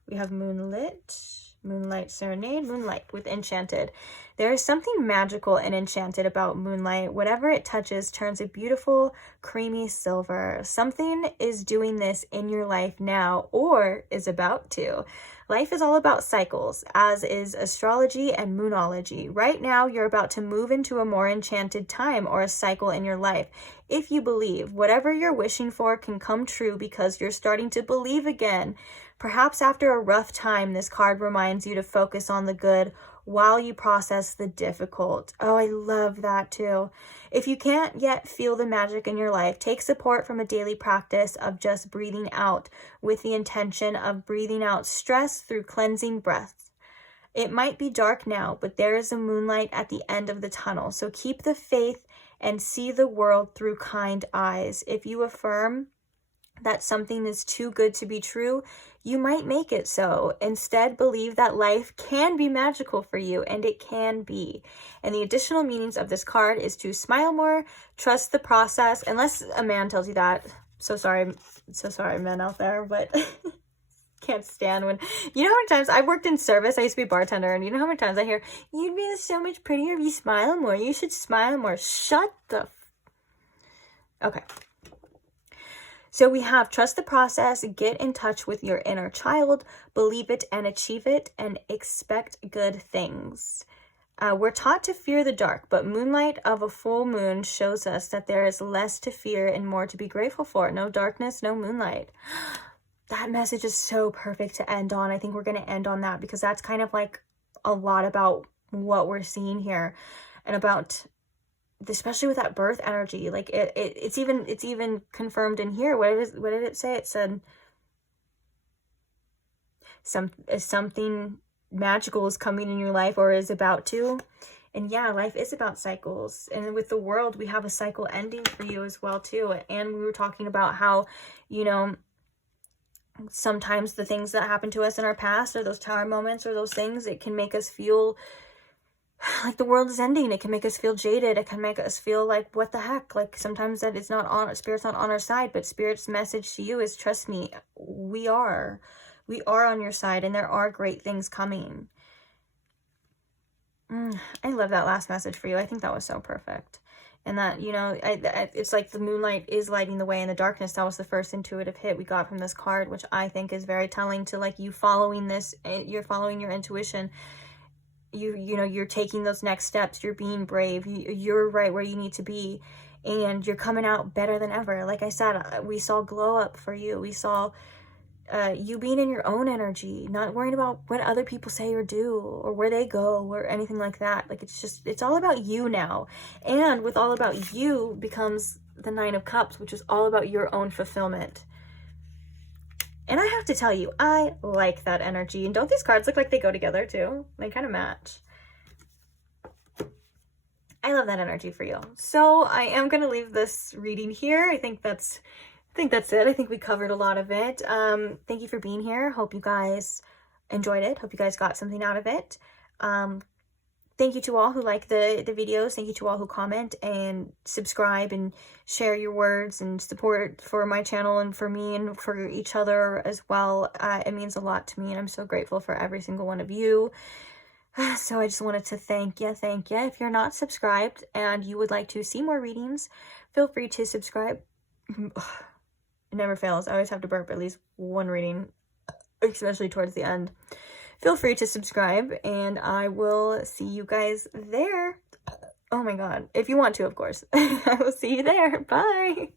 We have moonlit. Moonlight Serenade, Moonlight with Enchanted. There is something magical and enchanted about moonlight. Whatever it touches turns a beautiful, creamy silver. Something is doing this in your life now or is about to. Life is all about cycles, as is astrology and moonology. Right now, you're about to move into a more enchanted time or a cycle in your life. If you believe, whatever you're wishing for can come true because you're starting to believe again. Perhaps after a rough time, this card reminds you to focus on the good while you process the difficult. Oh, I love that too. If you can't yet feel the magic in your life, take support from a daily practice of just breathing out with the intention of breathing out stress through cleansing breaths. It might be dark now, but there is a moonlight at the end of the tunnel. So keep the faith and see the world through kind eyes. If you affirm that something is too good to be true, you might make it so. Instead, believe that life can be magical for you, and it can be. And the additional meanings of this card is to smile more, trust the process, unless a man tells you that. So sorry, men out there, but can't stand when, you know how many times I've worked in service, I used to be a bartender, and you know how many times I hear, you'd be so much prettier if you smile more, you should smile more. Shut the okay. So we have trust the process, get in touch with your inner child, believe it and achieve it, and expect good things. We're taught to fear the dark, but moonlight of a full moon shows us that there is less to fear and more to be grateful for. No darkness, no moonlight. That message is so perfect to end on. I think we're going to end on that because that's kind of like a lot about what we're seeing here and about, especially with that birth energy. Like it's even confirmed in here. What did it say? It said something magical is coming in your life or is about to. And yeah, life is about cycles. And with the world, we have a cycle ending for you as well too. And we were talking about how, you know, sometimes the things that happen to us in our past or those tower moments or those things, it can make us feel like the world is ending. It can make us feel jaded. It can make us feel like, what the heck? Like sometimes that it's not on, Spirit's not on our side, but Spirit's message to you is, trust me, we are on your side and there are great things coming. I love that last message for you. I think that was so perfect. And that, you know, it's like the moonlight is lighting the way in the darkness. That was the first intuitive hit we got from this card, which I think is very telling to like you following this, you're following your intuition. You know, you're taking those next steps. You're being brave. You're right where you need to be. And you're coming out better than ever. Like I said, we saw glow up for you. We saw you being in your own energy, not worrying about what other people say or do or where they go or anything like that. Like it's all about you now. And with all about you becomes the Nine of Cups, which is all about your own fulfillment. And I have to tell you, I like that energy. And don't these cards look like they go together too? They kind of match. I love that energy for you. So I am going to leave this reading here. I think that's it. I think we covered a lot of it. Thank you for being here. Hope you guys enjoyed it. Hope you guys got something out of it. Thank you to all who like the videos. Thank you to all who comment and subscribe and share your words and support for my channel and for me and for each other as well. It means a lot to me and I'm so grateful for every single one of you. So I just wanted to thank you. If you're not subscribed and you would like to see more readings, feel free to subscribe. It never fails. I always have to burp at least one reading, especially towards the end. Feel free to subscribe, and I will see you guys there. Oh my god. If you want to, of course. I will see you there. Bye.